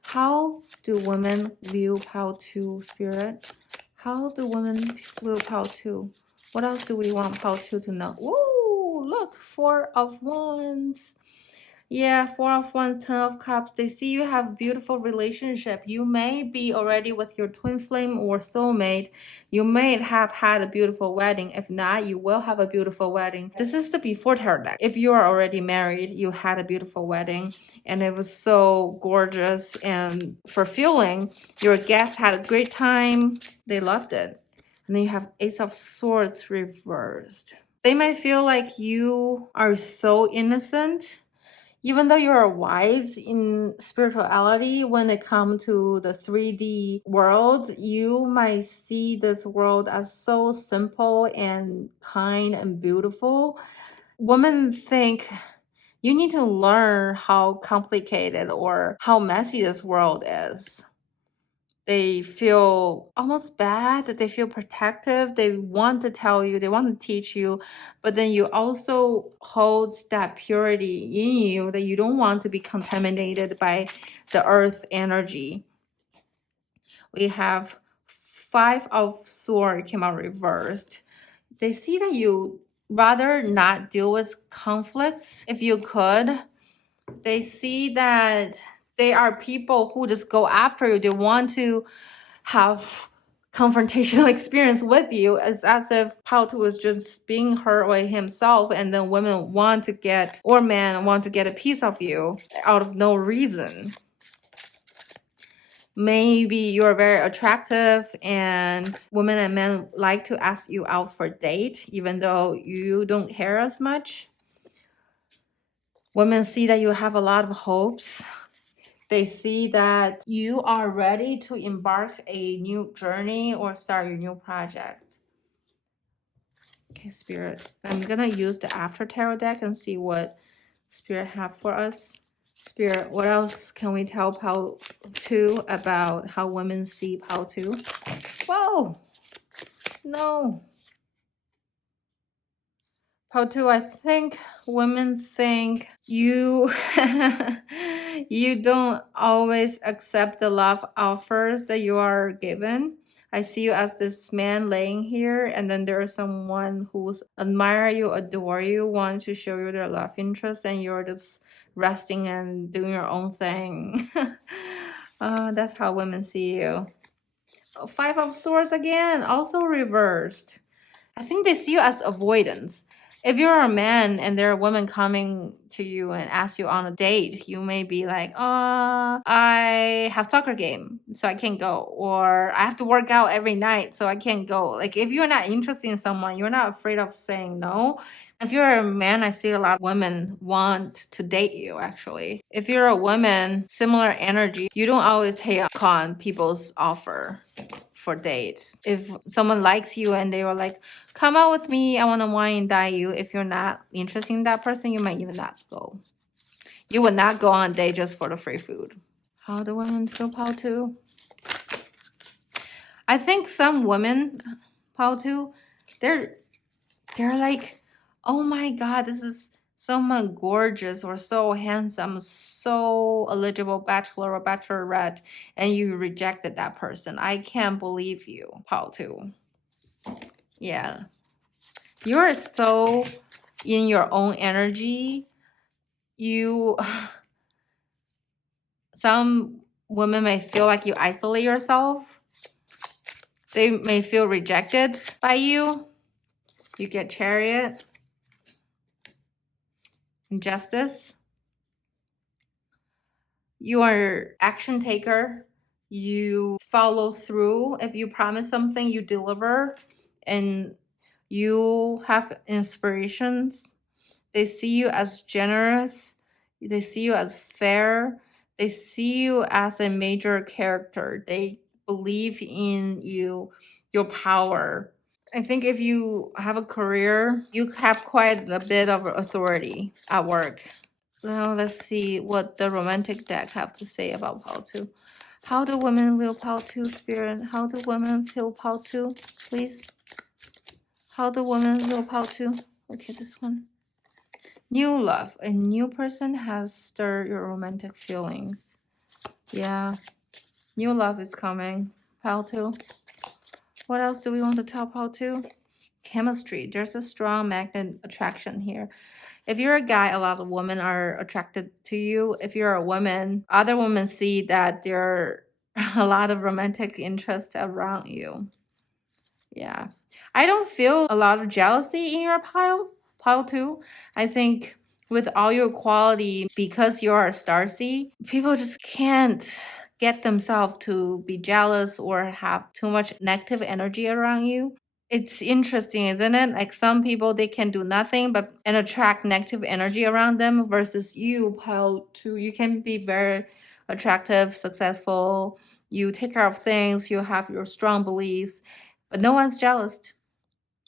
How do women view Pile 2, Spirit? How do women view Pile 2? What else do we want Pile 2 to know? Ooh, look, 4 of Wands. Yeah, 4 of Wands, 10 of Cups. They see you have a beautiful relationship. You may be already with your twin flame or soulmate. You may have had a beautiful wedding. If not, you will have a beautiful wedding. This is the before tarot deck. If you are already married, you had a beautiful wedding and it was so gorgeous and fulfilling. Your guests had a great time. They loved it. And then you have Ace of Swords reversed. They might feel like you are so innocent. Even though you're wise in spirituality, when it comes to the 3D world, you might see this world as so simple and kind and beautiful. Women think you need to learn how complicated or how messy this world is. They feel almost bad, they feel protective, they want to tell you, they want to teach you, but then you also hold that purity in you that you don't want to be contaminated by the earth energy. We have Five of Swords came out reversed. They see that you rather not deal with conflicts if you could. They see that they are people who just go after you. They want to have confrontational experience with you. It's as if Pautu was just being hurt by himself, and then women want to get, or men want to get a piece of you out of no reason. Maybe you're very attractive and women and men like to ask you out for a date even though you don't care as much. Women see that you have a lot of hopes. They see that you are ready to embark a new journey or start your new project. Okay, Spirit. I'm going to use the After Tarot deck and see what Spirit have for us. Spirit, what else can we tell Pao 2 about how women see Pao 2? Whoa! No. Pao 2, I think women think you you don't always accept the love offers that you are given. I see you as this man laying here, and then there's someone who's admire you, adore you, want to show you their love interest, and you're just resting and doing your own thing. That's how women see you. Five of Swords again, also reversed. I think they see you as avoidance. If you're a man and there are women coming to you and ask you on a date, you may be like, I have soccer game, so I can't go. Or I have to work out every night, so I can't go. Like, if you're not interested in someone, you're not afraid of saying no. If you're a man, I see a lot of women want to date you, actually. If you're a woman, similar energy, you don't always take on people's offer for dates. If someone likes you and they were like, come out with me, I want to wine and dine you. If you're not interested in that person, you might even not go. You would not go on a date just for the free food. How do women feel Pao 2? I think some women, Pao 2, they're like, oh my God, this is someone gorgeous or so handsome, so eligible bachelor or bachelorette, and you rejected that person. I can't believe you, Pao 2. Yeah. You're so in your own energy. Some women may feel like you isolate yourself. They may feel rejected by you. You get Chariot. Injustice. You are action taker. You follow through. If you promise something, you deliver. And you have inspirations. They see you as generous. They see you as fair. They see you as a major character. They believe in you, your power. I think if you have a career, you have quite a bit of authority at work. Now let's see what the romantic deck have to say about Pao 2. How do women feel Pao 2, Spirit? How do women feel Pao 2, please? How do women feel Pao 2? Okay, this one. New love. A new person has stirred your romantic feelings. Yeah. New love is coming. Pal 2. What else do we want to tell Pal 2? Chemistry. There's a strong magnet attraction here. If you're a guy, a lot of women are attracted to you. If you're a woman, other women see that there are a lot of romantic interest around you. Yeah. I don't feel a lot of jealousy in your pile 2. I think with all your quality, because you're a starseed, people just can't get themselves to be jealous or have too much negative energy around you. It's interesting, isn't it? Like some people, they can do nothing but and attract negative energy around them versus you, Pile 2, you can be very attractive, successful, you take care of things, you have your strong beliefs, but no one's jealous.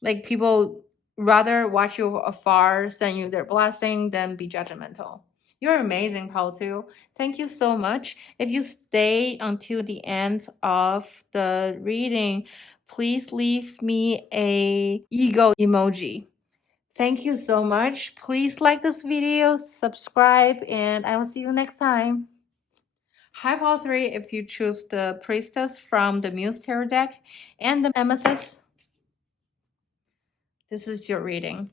Like people rather watch you afar, send you their blessing than be judgmental. You're amazing, Paul, too. Thank you so much. If you stay until the end of the reading, please leave me a ego emoji. Thank you so much. Please like this video, subscribe, and I will see you next time. Hi, Paul 3, if you choose the Priestess from the Muse Tarot deck and the Amethyst, this is your reading.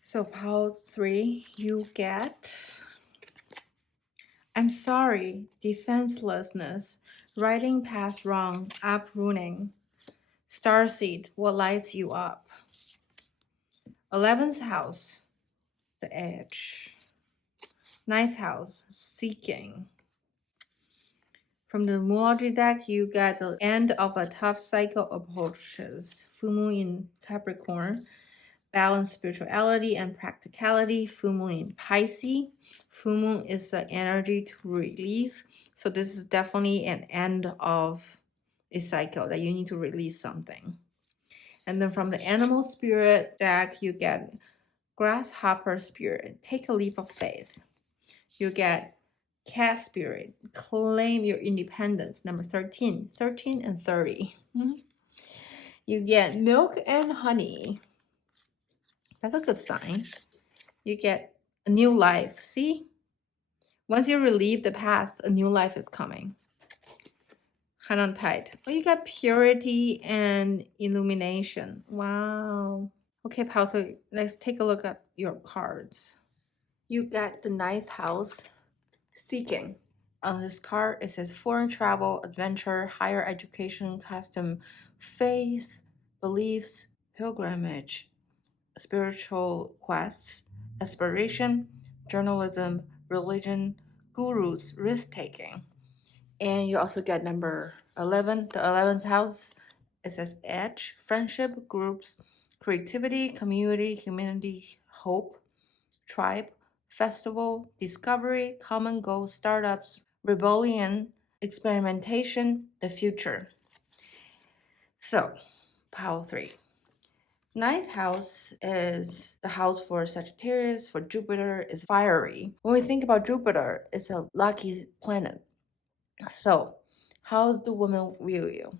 So pile 3, you get, I'm sorry, defenselessness, riding past wrong, uprooting, starseed, what lights you up, 11th house, the edge, 9th house, seeking. From the Numerology deck, you get the end of a tough cycle approaches, full moon in Capricorn, balance spirituality and practicality. Full moon in Pisces. Full moon is the energy to release. So this is definitely an end of a cycle that you need to release something. And then from the animal spirit deck, you get grasshopper spirit. Take a leap of faith. You get cat spirit. Claim your independence. Number 13. 13 and 30. You get milk and honey. That's a good sign. You get a new life. See? Once you relieve the past, a new life is coming. Hand on tight. Oh, you got purity and illumination. Wow. Okay, Pal, let's take a look at your cards. You got the 9th house, seeking. On this card, it says foreign travel, adventure, higher education, custom, faith, beliefs, pilgrimage, spiritual quests, aspiration, journalism, religion, gurus, risk-taking. And you also get number 11, the 11th house. It says edge, friendship, groups, creativity, community, humanity, hope, tribe, festival, discovery, common goal, startups, rebellion, experimentation, the future. So, pile 3. 9th house is the house for Sagittarius, for Jupiter, is fiery. When we think about Jupiter, it's a lucky planet. So, how do women view you?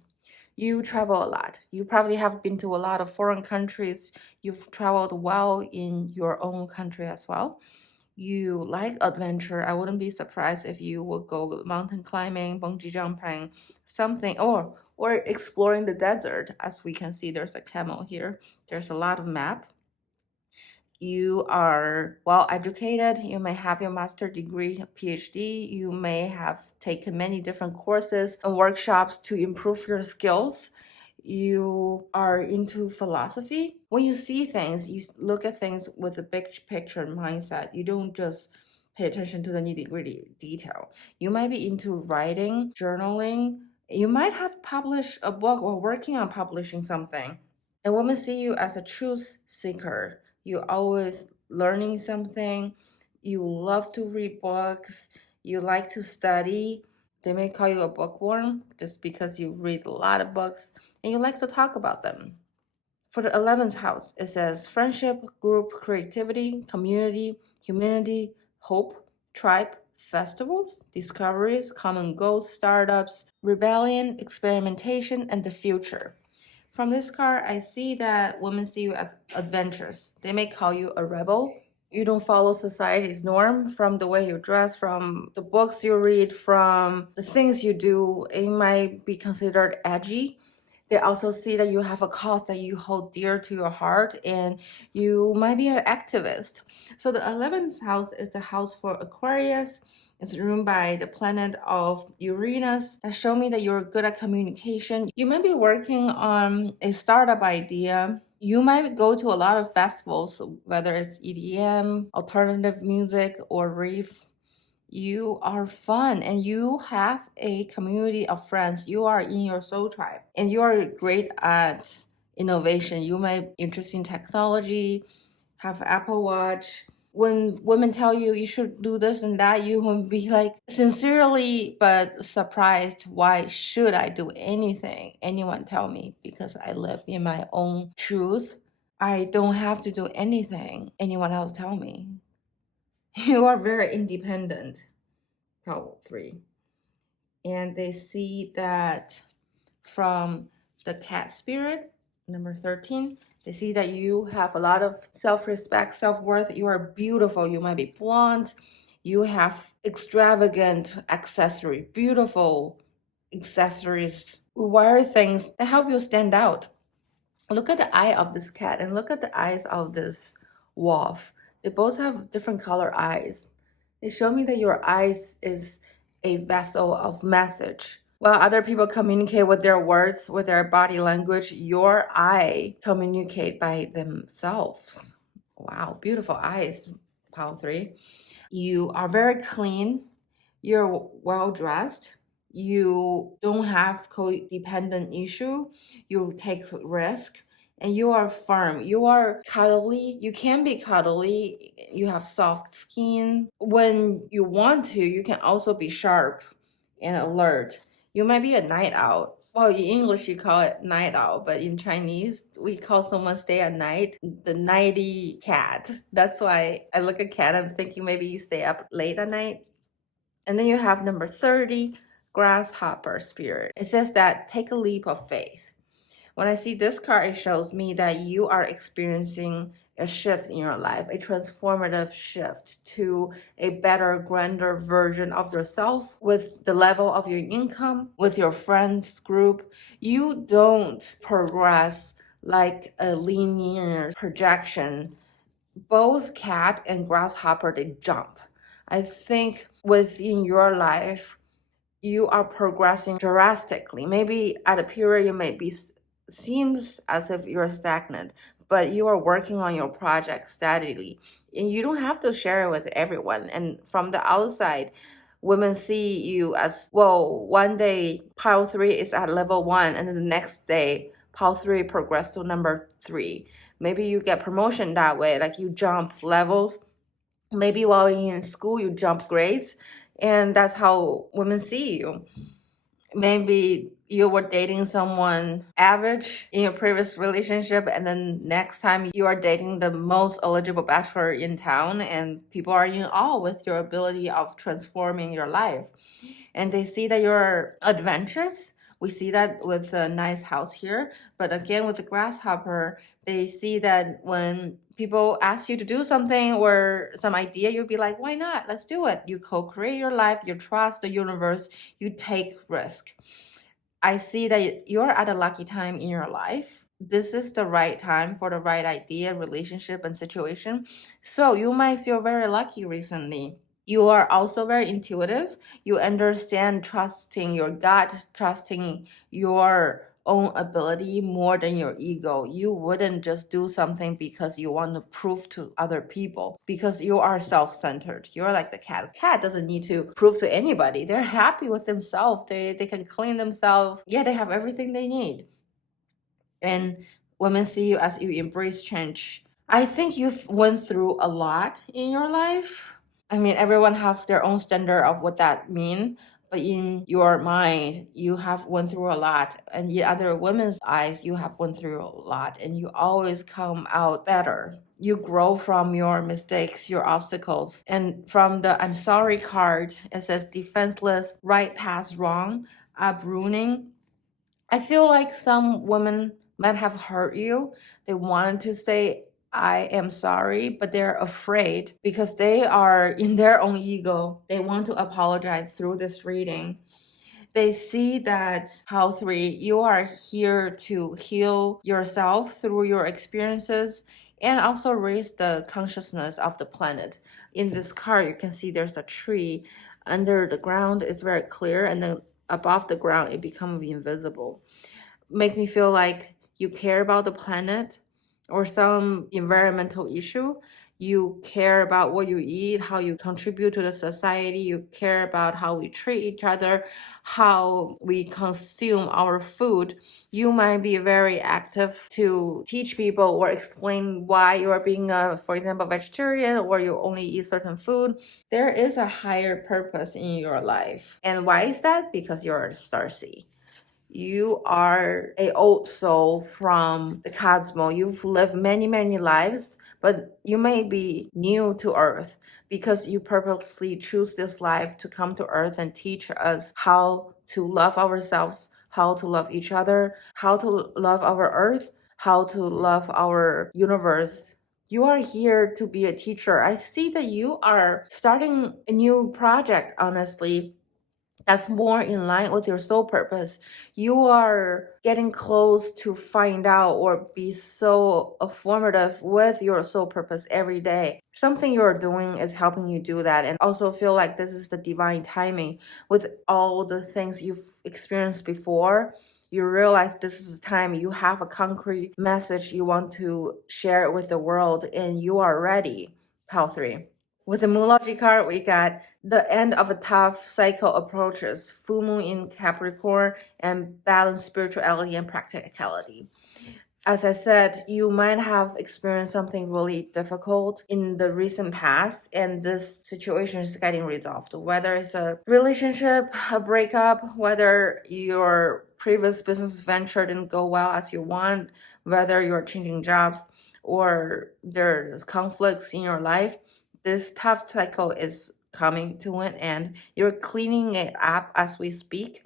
You travel a lot. You probably have been to a lot of foreign countries. You've traveled well in your own country as well. You like adventure. I wouldn't be surprised if you would go mountain climbing, bungee jumping, something, or exploring the desert. As we can see, there's a camel here. There's a lot of map. You are well educated. You may have your master's degree, PhD. You may have taken many different courses and workshops to improve your skills. You are into philosophy. When you see things, you look at things with a big picture mindset. You don't just pay attention to the nitty-gritty detail. You might be into writing, journaling. You might have published a book or working on publishing something. And women see you as a truth seeker. You're always learning something. You love to read books. You like to study. They may call you a bookworm just because you read a lot of books and you like to talk about them. For the 11th house, it says friendship, group, creativity, community, humanity, hope, tribe, festivals, discoveries, common goals, startups, rebellion, experimentation, and the future. From this card, I see that women see you as adventurous. They may call you a rebel. You don't follow society's norm from the way you dress, from the books you read, from the things you do. It might be considered edgy. They also see that you have a cause that you hold dear to your heart and you might be an activist. So the 11th house is the house for Aquarius. It's ruled by the planet of Uranus. That show me that you're good at communication. You might be working on a startup idea. You might go to a lot of festivals, whether it's EDM, alternative music, or rave. You are fun and you have a community of friends. You are in your soul tribe and you are great at innovation. You might be interested in technology, have Apple Watch. When women tell you you should do this and that, you will be like sincerely but surprised. Why should I do anything anyone tell me? Because I live in my own truth. I don't have to do anything anyone else tell me. You are very independent, Power 3. And they see that from the cat spirit, number 13, they see that you have a lot of self-respect, self-worth. You are beautiful. You might be blonde. You have extravagant accessory, beautiful accessories. Wear things that help you stand out. Look at the eye of this cat and look at the eyes of this wolf. They both have different color eyes. They show me that your eyes is a vessel of message. While other people communicate with their words, with their body language, your eye communicate by themselves. Wow, beautiful eyes, Power 3. You are very clean. You're well dressed. You don't have codependent issue. You take risk and you are firm. You are cuddly. You can be cuddly. You have soft skin. When you want to, you can also be sharp and alert. You might be a night owl. Well, in English you call it night owl, but in Chinese we call someone stay at night the nighty cat. That's why I look at cat, I'm thinking maybe you stay up late at night. And then you have number 30, grasshopper spirit. It says that take a leap of faith. When I see this card, it shows me that you are experiencing a shift in your life, a transformative shift to a better, grander version of yourself with the level of your income, with your friends group. You don't progress like a linear projection. Both cat and grasshopper, they jump. I think within your life, you are progressing drastically. Maybe at a period you may be seems as if you're stagnant, but you are working on your project steadily. And you don't have to share it with everyone. And from the outside, women see you as, well, one day pile 3 is at level 1 and then the next day pile 3 progress to number 3. Maybe you get promotion that way, like you jump levels. Maybe while you're in school you jump grades, and that's how women see you. Maybe you were dating someone average in your previous relationship, and then next time you are dating the most eligible bachelor in town, and people are in awe with your ability of transforming your life. And they see that you're adventurous. We see that with a nice house here. But again, with the grasshopper, they see that when people ask you to do something or some idea, you'll be like, why not? Let's do it. You co-create your life, you trust the universe, you take risk. I see that you're at a lucky time in your life. This is the right time for the right idea, relationship, and situation. So you might feel very lucky recently. You are also very intuitive. You understand trusting your gut, trusting your own ability more than your ego. You wouldn't just do something because you want to prove to other people, because you are self-centered. You're like the cat. Cat doesn't need to prove to anybody. They're happy with themselves. They can clean themselves. Yeah, they have everything they need. And women see you as you embrace change. I think you've went through a lot in your life. I mean, everyone have their own standard of what that mean, but in your mind, you have went through a lot, and in other women's eyes, you have went through a lot, and you always come out better. You grow from your mistakes, your obstacles, and from the I'm sorry card, it says defenseless, right past wrong, uprooting. I feel like some women might have hurt you. They wanted to say, I am sorry, but they're afraid because they are in their own ego. They want to apologize through this reading. They see that, how 3, you are here to heal yourself through your experiences and also raise the consciousness of the planet. In this card, you can see there's a tree. Under the ground is very clear, and then above the ground, it becomes invisible. Make me feel like you care about the planet or some environmental issue. You care about what you eat, how you contribute to the society. You care about how we treat each other, how we consume our food. You might be very active to teach people or explain why you are being a, for example, vegetarian, or you only eat certain food. There is a higher purpose in your life. And why is that? Because you're a starseed. You are a old soul from the cosmos. You've lived many lives, but you may be new to Earth because you purposely choose this life to come to Earth and teach us how to love ourselves, how to love each other, how to love our Earth, how to love our universe. You are here to be a teacher. I see that you are starting a new project, honestly, that's more in line with your soul purpose. You are getting close to find out or be so affirmative with your soul purpose every day. Something you're doing is helping you do that, and also feel like this is the divine timing. With all the things you've experienced before, you realize this is the time you have a concrete message you want to share with the world, and you are ready. Pile 3. With the Moonlogy card, we got the end of a tough cycle approaches, full moon in Capricorn, and balanced spirituality and practicality. As I said, you might have experienced something really difficult in the recent past, and this situation is getting resolved. Whether it's a relationship, a breakup, whether your previous business venture didn't go well as you want, whether you're changing jobs, or there's conflicts in your life, this tough cycle is coming to an end. You're cleaning it up as we speak,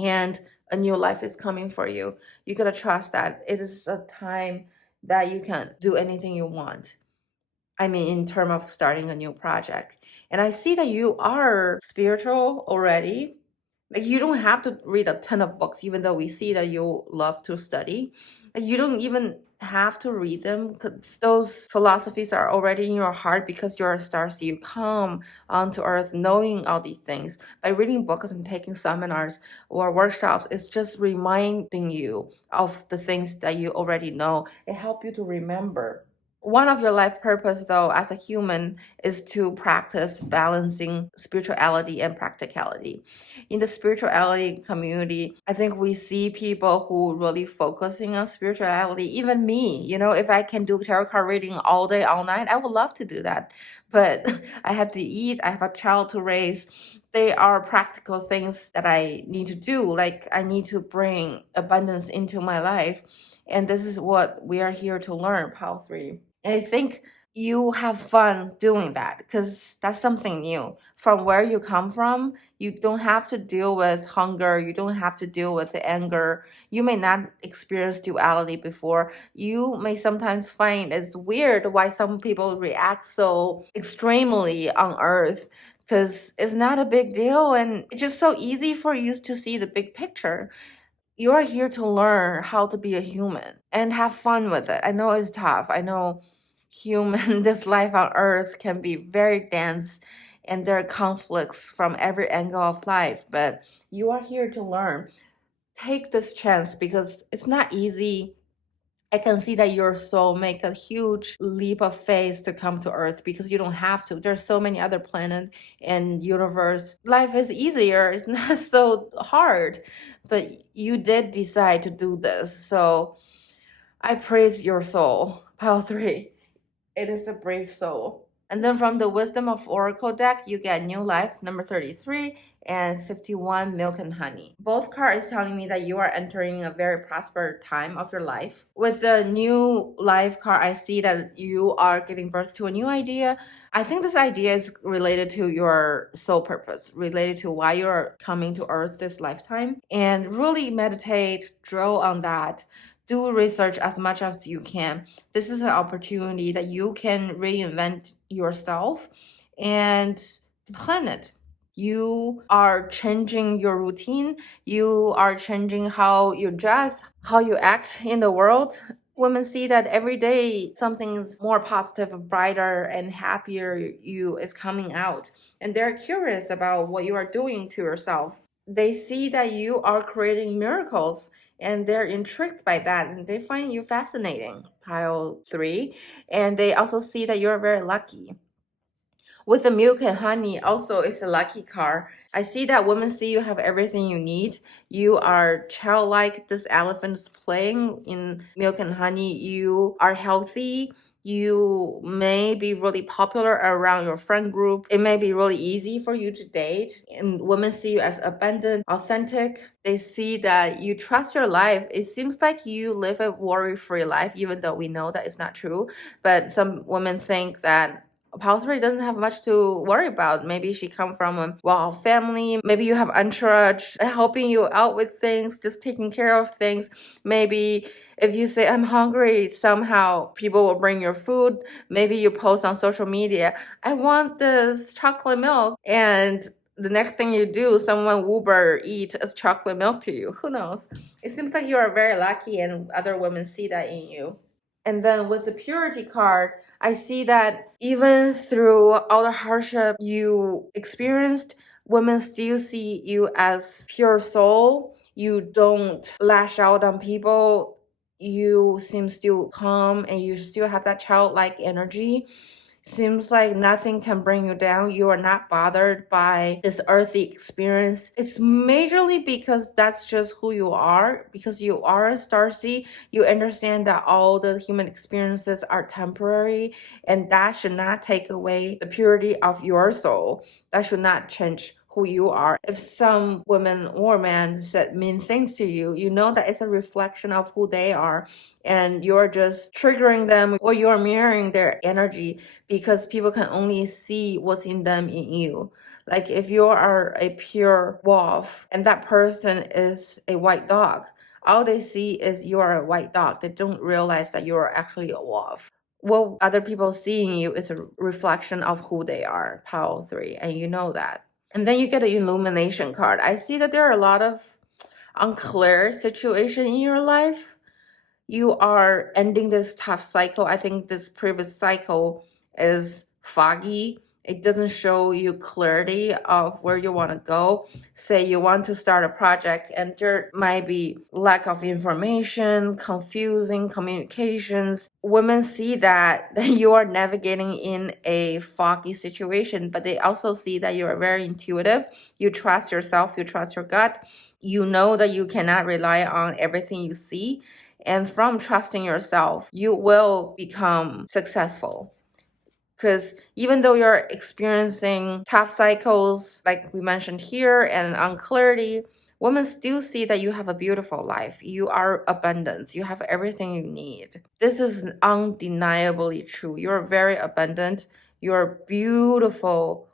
and a new life is coming for you. You gotta trust that it is a time that you can do anything you want. I mean, in terms of starting a new project. And I see that you are spiritual already. Like, you don't have to read a ton of books, even though we see that you love to study. Like, you don't even have to read them, because those philosophies are already in your heart because you're a starseed. You come onto Earth knowing all these things. By reading books and taking seminars or workshops, it's just reminding you of the things that you already know. It helps you to remember. One of your life purpose, though, as a human, is to practice balancing spirituality and practicality. In the spirituality community, I think we see people who really focusing on spirituality. Even me, if I can do tarot card reading all day, all night, I would love to do that. But I have to eat, I have a child to raise. They are practical things that I need to do. Like, I need to bring abundance into my life. And this is what we are here to learn, Pile 3. And I think you have fun doing that because that's something new. From where you come from, you don't have to deal with hunger. You don't have to deal with the anger. You may not experience duality before. You may sometimes find it's weird why some people react so extremely on Earth, because it's not a big deal and it's just so easy for you to see the big picture. You are here to learn how to be a human and have fun with it. I know it's tough. I know this life on Earth can be very dense, and there are conflicts from every angle of life, but you are here to learn. Take this chance because it's not easy. I can see that your soul make a huge leap of faith to come to Earth because you don't have to. There's so many other planets and universe. Life is easier. It's not so hard, but you did decide to do this. So I praise your soul, Pile 3. It is a brave soul. And then from the Wisdom of Oracle deck, you get New Life, number 33, and 51, Milk and Honey. Both cards telling me that you are entering a very prosperous time of your life. With the New Life card, I see that you are giving birth to a new idea. I think this idea is related to your soul purpose, related to why you're coming to Earth this lifetime. And really meditate, draw on that. Do research as much as you can. This is an opportunity that you can reinvent yourself and the planet. You are changing your routine. You are changing how you dress, how you act in the world. Women see that every day something's more positive, brighter, and happier you is coming out. And they're curious about what you are doing to yourself. They see that you are creating miracles, and they're intrigued by that, and they find you fascinating. pile 3, and they also see that you're very lucky. With the milk and honey, also it's a lucky card. I see that women see you have everything you need. You are childlike. This elephant is playing in milk and honey. You are healthy. You may be really popular around your friend group. It may be really easy for you to date. And women see you as abundant, authentic. They see that you trust your life. It seems like you live a worry-free life, even though we know that it's not true. But some women think that pile 3 doesn't have much to worry about. Maybe she come from a well-off family. Maybe you have entourage helping you out with things, just taking care of things. Maybe if you say, I'm hungry, somehow people will bring your food. Maybe you post on social media, I want this chocolate milk. And the next thing you do, someone Uber eat a chocolate milk to you. Who knows? It seems like you are very lucky and other women see that in you. And then with the purity card, I see that even through all the hardship you experienced, women still see you as pure soul. You don't lash out on people. You seem still calm and you still have that childlike energy. Seems like nothing can bring you down. You are not bothered by this earthy experience. It's majorly because that's just who you are. Because you are a starseed, you understand that all the human experiences are temporary, and that should not take away the purity of your soul. That should not change who you are. If some women or man said mean things to you, you know that it's a reflection of who they are, and you're just triggering them or you're mirroring their energy because people can only see what's in them in you. Like if you are a pure wolf and that person is a white dog, all they see is you are a white dog. They don't realize that you are actually a wolf. What other people seeing you is a reflection of who they are, pile 3, and you know that. And then you get an illumination card. I see that there are a lot of unclear situation in your life. You are ending this tough cycle. I think this previous cycle is foggy. It doesn't show you clarity of where you want to go. Say you want to start a project and there might be lack of information, confusing communications. Women see that you are navigating in a foggy situation, but they also see that you are very intuitive. You trust yourself, you trust your gut. You know that you cannot rely on everything you see. And from trusting yourself, you will become successful. Because even though you're experiencing tough cycles, like we mentioned here, and unclarity, women still see that you have a beautiful life. You are abundance. You have everything you need. This is undeniably true. You're very abundant. You're beautiful,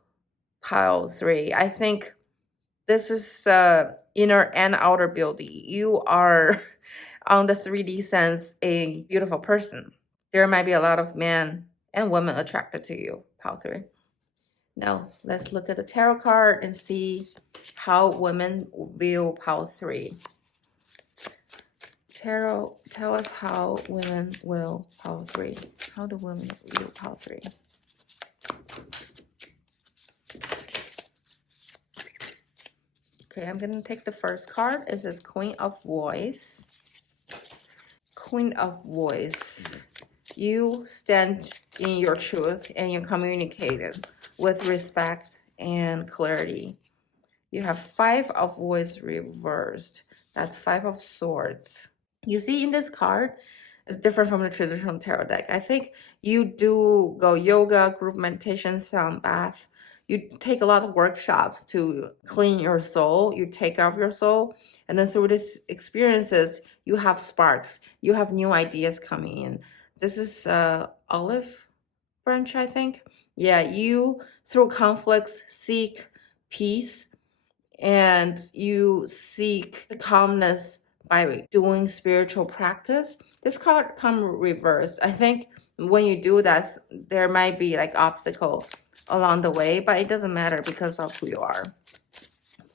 pile 3. I think this is the inner and outer beauty. You are, on the 3D sense, a beautiful person. There might be a lot of men and women attracted to you, pile 3. Now, let's look at the tarot card and see how women view pile 3. Tarot, tell us how women will pile 3. How do women view pile 3? Okay, I'm going to take the first card. It says Queen of Voice. Queen of Voice. You stand in your truth and you communicate it with respect and clarity. You have 5 of Voice reversed. That's 5 of Swords. You see in this card, it's different from the traditional tarot deck. I think you do go yoga, group meditation, sound bath. You take a lot of workshops to clean your soul. You take care of your soul. And then through these experiences, you have sparks. You have new ideas coming in. This is olive branch, I think. Yeah, you, through conflicts, seek peace. And you seek the calmness by doing spiritual practice. This card come reversed. I think when you do that, there might be like obstacles along the way, but it doesn't matter because of who you are.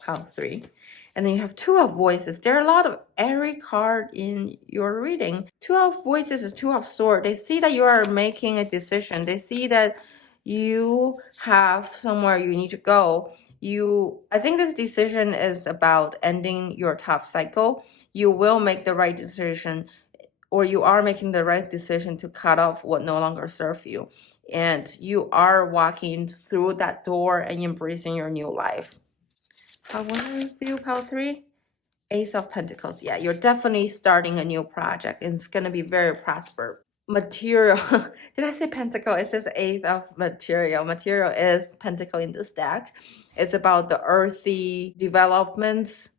Pile 3. And then you have 2 of Voices. There are a lot of airy card in your reading. 2 of Voices is 2 of Swords. They see that you are making a decision. They see that you have somewhere you need to go. I think this decision is about ending your tough cycle. You will make the right decision or you are making the right decision to cut off what no longer serves you. And you are walking through that door and embracing your new life. How women view pile 3? Ace of Pentacles. Yeah, you're definitely starting a new project and it's going to be very prosperous. Material. Did I say pentacle? It says eighth of material. Material is pentacle in this deck. It's about the earthy developments.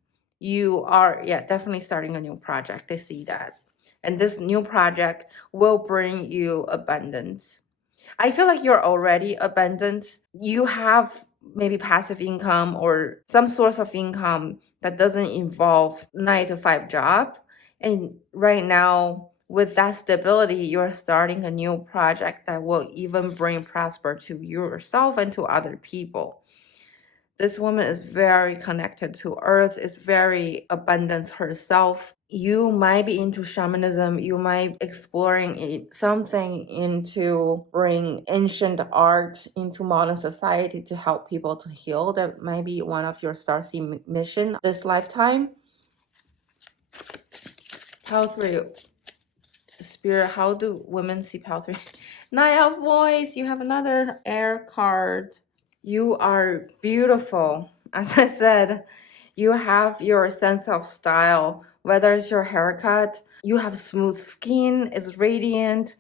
You are, yeah, definitely starting a new project. I see that. And this new project will bring you abundance. I feel like you're already abundant. You have maybe passive income or some source of income that doesn't involve 9 to 5 job. And right now, with that stability, you're starting a new project that will even bring prosper to yourself and to other people. This woman is very connected to earth, is very abundance herself. You might be into shamanism, you might exploring something into bring ancient art into modern society to help people to heal. That might be one of your starseed mission this lifetime. Pile 3. Spirit, how do women see pile 3? Nine of Voice, you have another air card. You are beautiful. As I said, you have your sense of style, whether it's your haircut, you have smooth skin, it's radiant,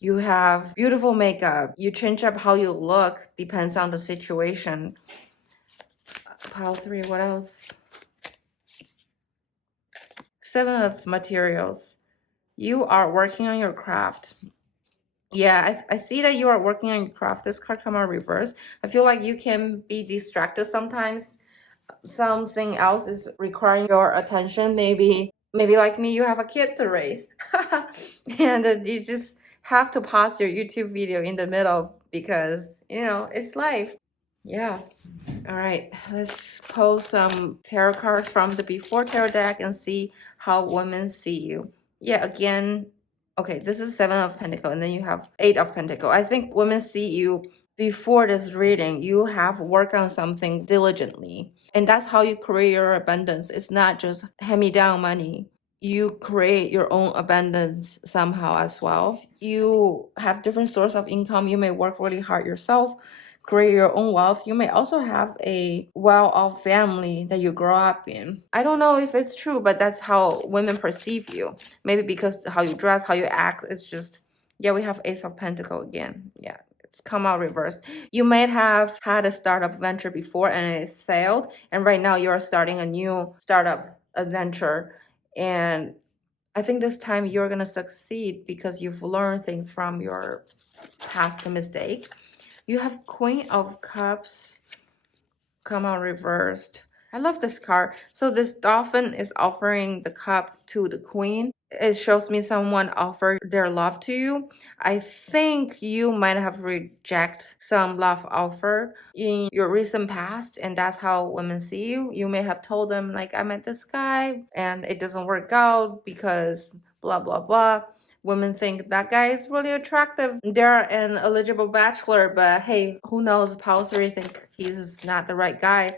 you have beautiful makeup, you change up how you look, depends on the situation. Pile 3, what else? Seven of Materials. You are working on your craft. Yeah, I see that you are working on your craft. This card come out reverse. I feel like you can be distracted sometimes. Something else is requiring your attention. Maybe like me, you have a kid to raise. And you just have to pause your YouTube video in the middle because, you know, it's life. Yeah. All right, let's pull some tarot cards from the Before Tarot deck and see how women see you. Yeah, again, okay, this is 7 of Pentacles, and then you have 8 of Pentacles. I think women see you before this reading. You have worked on something diligently, and that's how you create your abundance. It's not just hand-me-down money. You create your own abundance somehow as well. You have different source of income. You may work really hard yourself, create your own wealth. You may also have a well-off family that you grow up in. I don't know if it's true, but that's how women perceive you. Maybe because how you dress, how you act, it's just, yeah, we have Ace of Pentacles again. Yeah, it's come out reversed. You might have had a startup venture before and it failed, and right now you're starting a new startup adventure, and I think this time you're gonna succeed because you've learned things from your past mistake. You have Queen of Cups come out reversed. I love this card. So this dolphin is offering the cup to the queen. It shows me someone offered their love to you. I think you might have rejected some love offer in your recent past, and that's how women see you. You may have told them like, I met this guy and it doesn't work out because blah, blah, blah. Women think that guy is really attractive. They're an eligible bachelor, but hey, who knows? Pile 3 think he's not the right guy.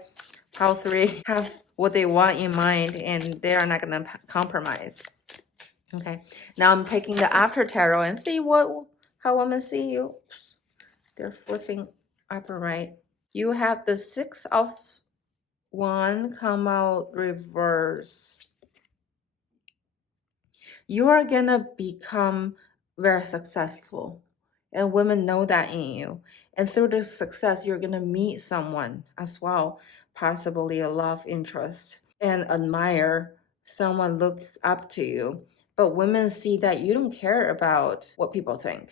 Pile 3 have what they want in mind and they are not gonna compromise. Okay, now I'm taking the after tarot and see how women see you. Oops. They're flipping up and right. You have the 6 of Wands come out reverse. You are gonna become very successful, and women know that in you. And through this success, you're gonna meet someone as well, possibly a love interest, and admire someone, look up to you. But women see that you don't care about what people think.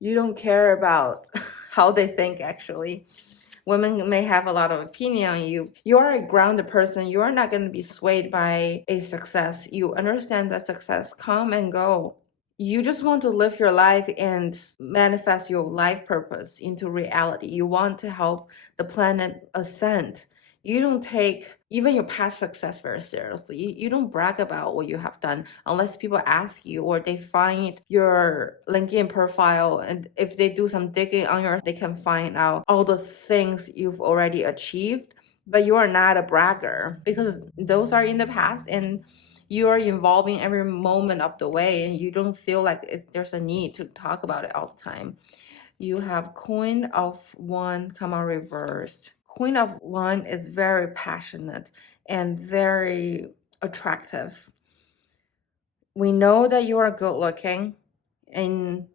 You don't care about how they think, actually. Women may have a lot of opinion on you. You are a grounded person. You are not going to be swayed by a success. You understand that success come and go. You just want to live your life and manifest your life purpose into reality. You want to help the planet ascend. You don't take even your past success very seriously. You don't brag about what you have done unless people ask you or they find your LinkedIn profile. And if they do some digging on yours, they can find out all the things you've already achieved. But you are not a bragger because those are in the past, and You are involving every moment of the way, and you don't feel like there's a need to talk about it all the time. You have Queen of One come out reversed. Queen of One is very passionate and very attractive. We know that you are good looking, and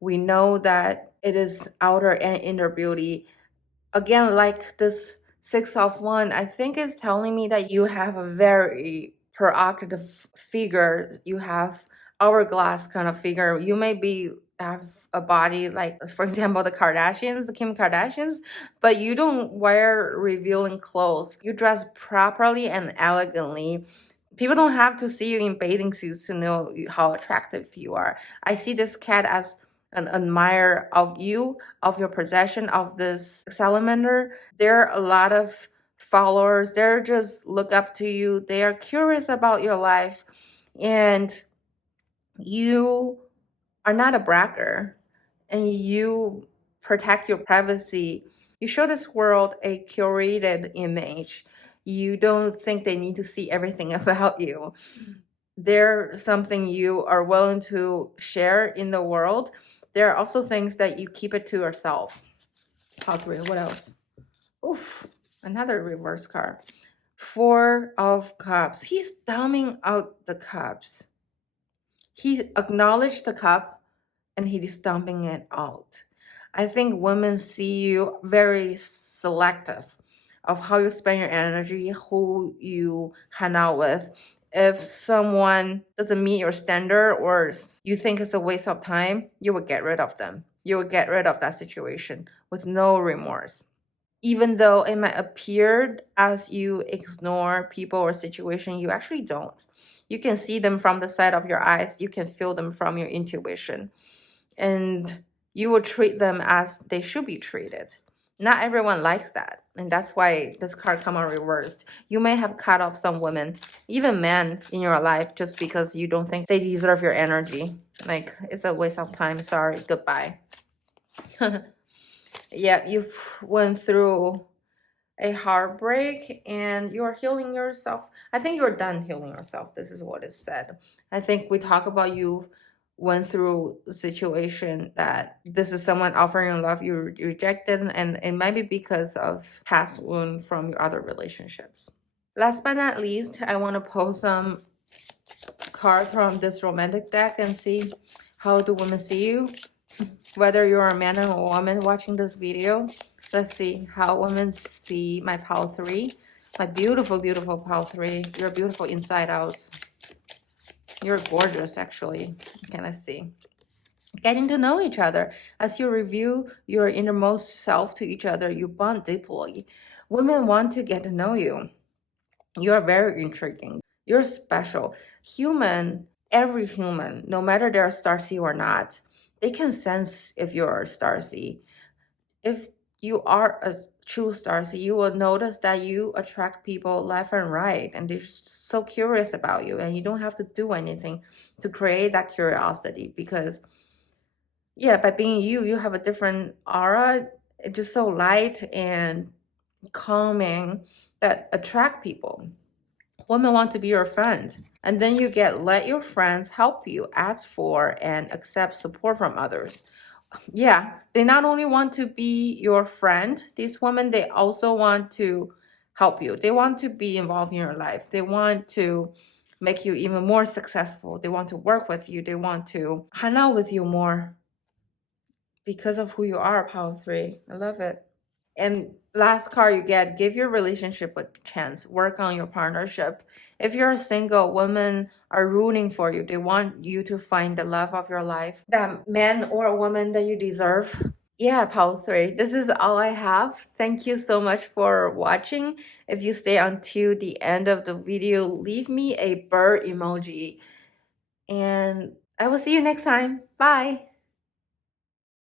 we know that it is outer and inner beauty. Again, like this Six of One, I think is telling me that you have a very provocative figure. You have hourglass kind of figure. You may be have a body like, for example, the Kardashians, the Kim Kardashians, but you don't wear revealing clothes. You dress properly and elegantly. People don't have to see you in bathing suits to know how attractive you are. I see this cat as an admirer of you, of your possession, of this salamander. There are a lot of followers. They're just look up to you. They are curious about your life. And you are not a bragger. And you protect your privacy. You show this world a curated image. You don't think they need to see everything about you. There's something you are willing to share in the world. There are also things that you keep it to yourself. Pile 3, what else? Oof, another reverse card. 4 of Cups. He's dumbing out the cups. He acknowledged the cup and he is dumping it out. I think women see you very selective of how you spend your energy, who you hang out with. If someone doesn't meet your standard or you think it's a waste of time, you will get rid of them. You will get rid of that situation with no remorse. Even though it might appear as you ignore people or situation, you actually don't. You can see them from the side of your eyes. You can feel them from your intuition. And you will treat them as they should be treated. Not everyone likes that. And that's why this card come out reversed. You may have cut off some women, even men in your life, just because you don't think they deserve your energy. Like, it's a waste of time. Sorry, goodbye. Yeah, you've went through a heartbreak and you're healing yourself. I think you're done healing yourself. This is what is said. I think we talk about you went through a situation that this is someone offering you love, you rejected, and it might be because of past wound from your other relationships. Last but not least, I want to pull some cards from this romantic deck and see how do women see you, whether you're a man or a woman watching this video. Let's see how women see my pile 3, my beautiful, beautiful pile 3. You're beautiful inside out. You're gorgeous, actually. Okay, let's see. Getting to know each other. As you review your innermost self to each other, you bond deeply. Women want to get to know you. You're very intriguing. You're special. Every human, no matter they're starseed or not, they can sense if you're a starseed. If you are a true starseed, you will notice that you attract people left and right, and they're so curious about you, and you don't have to do anything to create that curiosity because, yeah, by being you, you have a different aura. It's just so light and calming that attract people. Women want to be your friend, and then you let your friends help you ask for and accept support from others. Yeah, they not only want to be your friend, these women, they also want to help you. They want to be involved in your life. They want to make you even more successful. They want to work with you. They want to hang out with you more because of who you are, Power 3. I love it. And last card you get, give your relationship a chance. Work on your partnership. If you're a single, women are rooting for you. They want you to find the love of your life, that man or woman that you deserve. Yeah, Power 3. This is all I have. Thank you so much for watching. If you stay until the end of the video, leave me a bird emoji. And I will see you next time. Bye.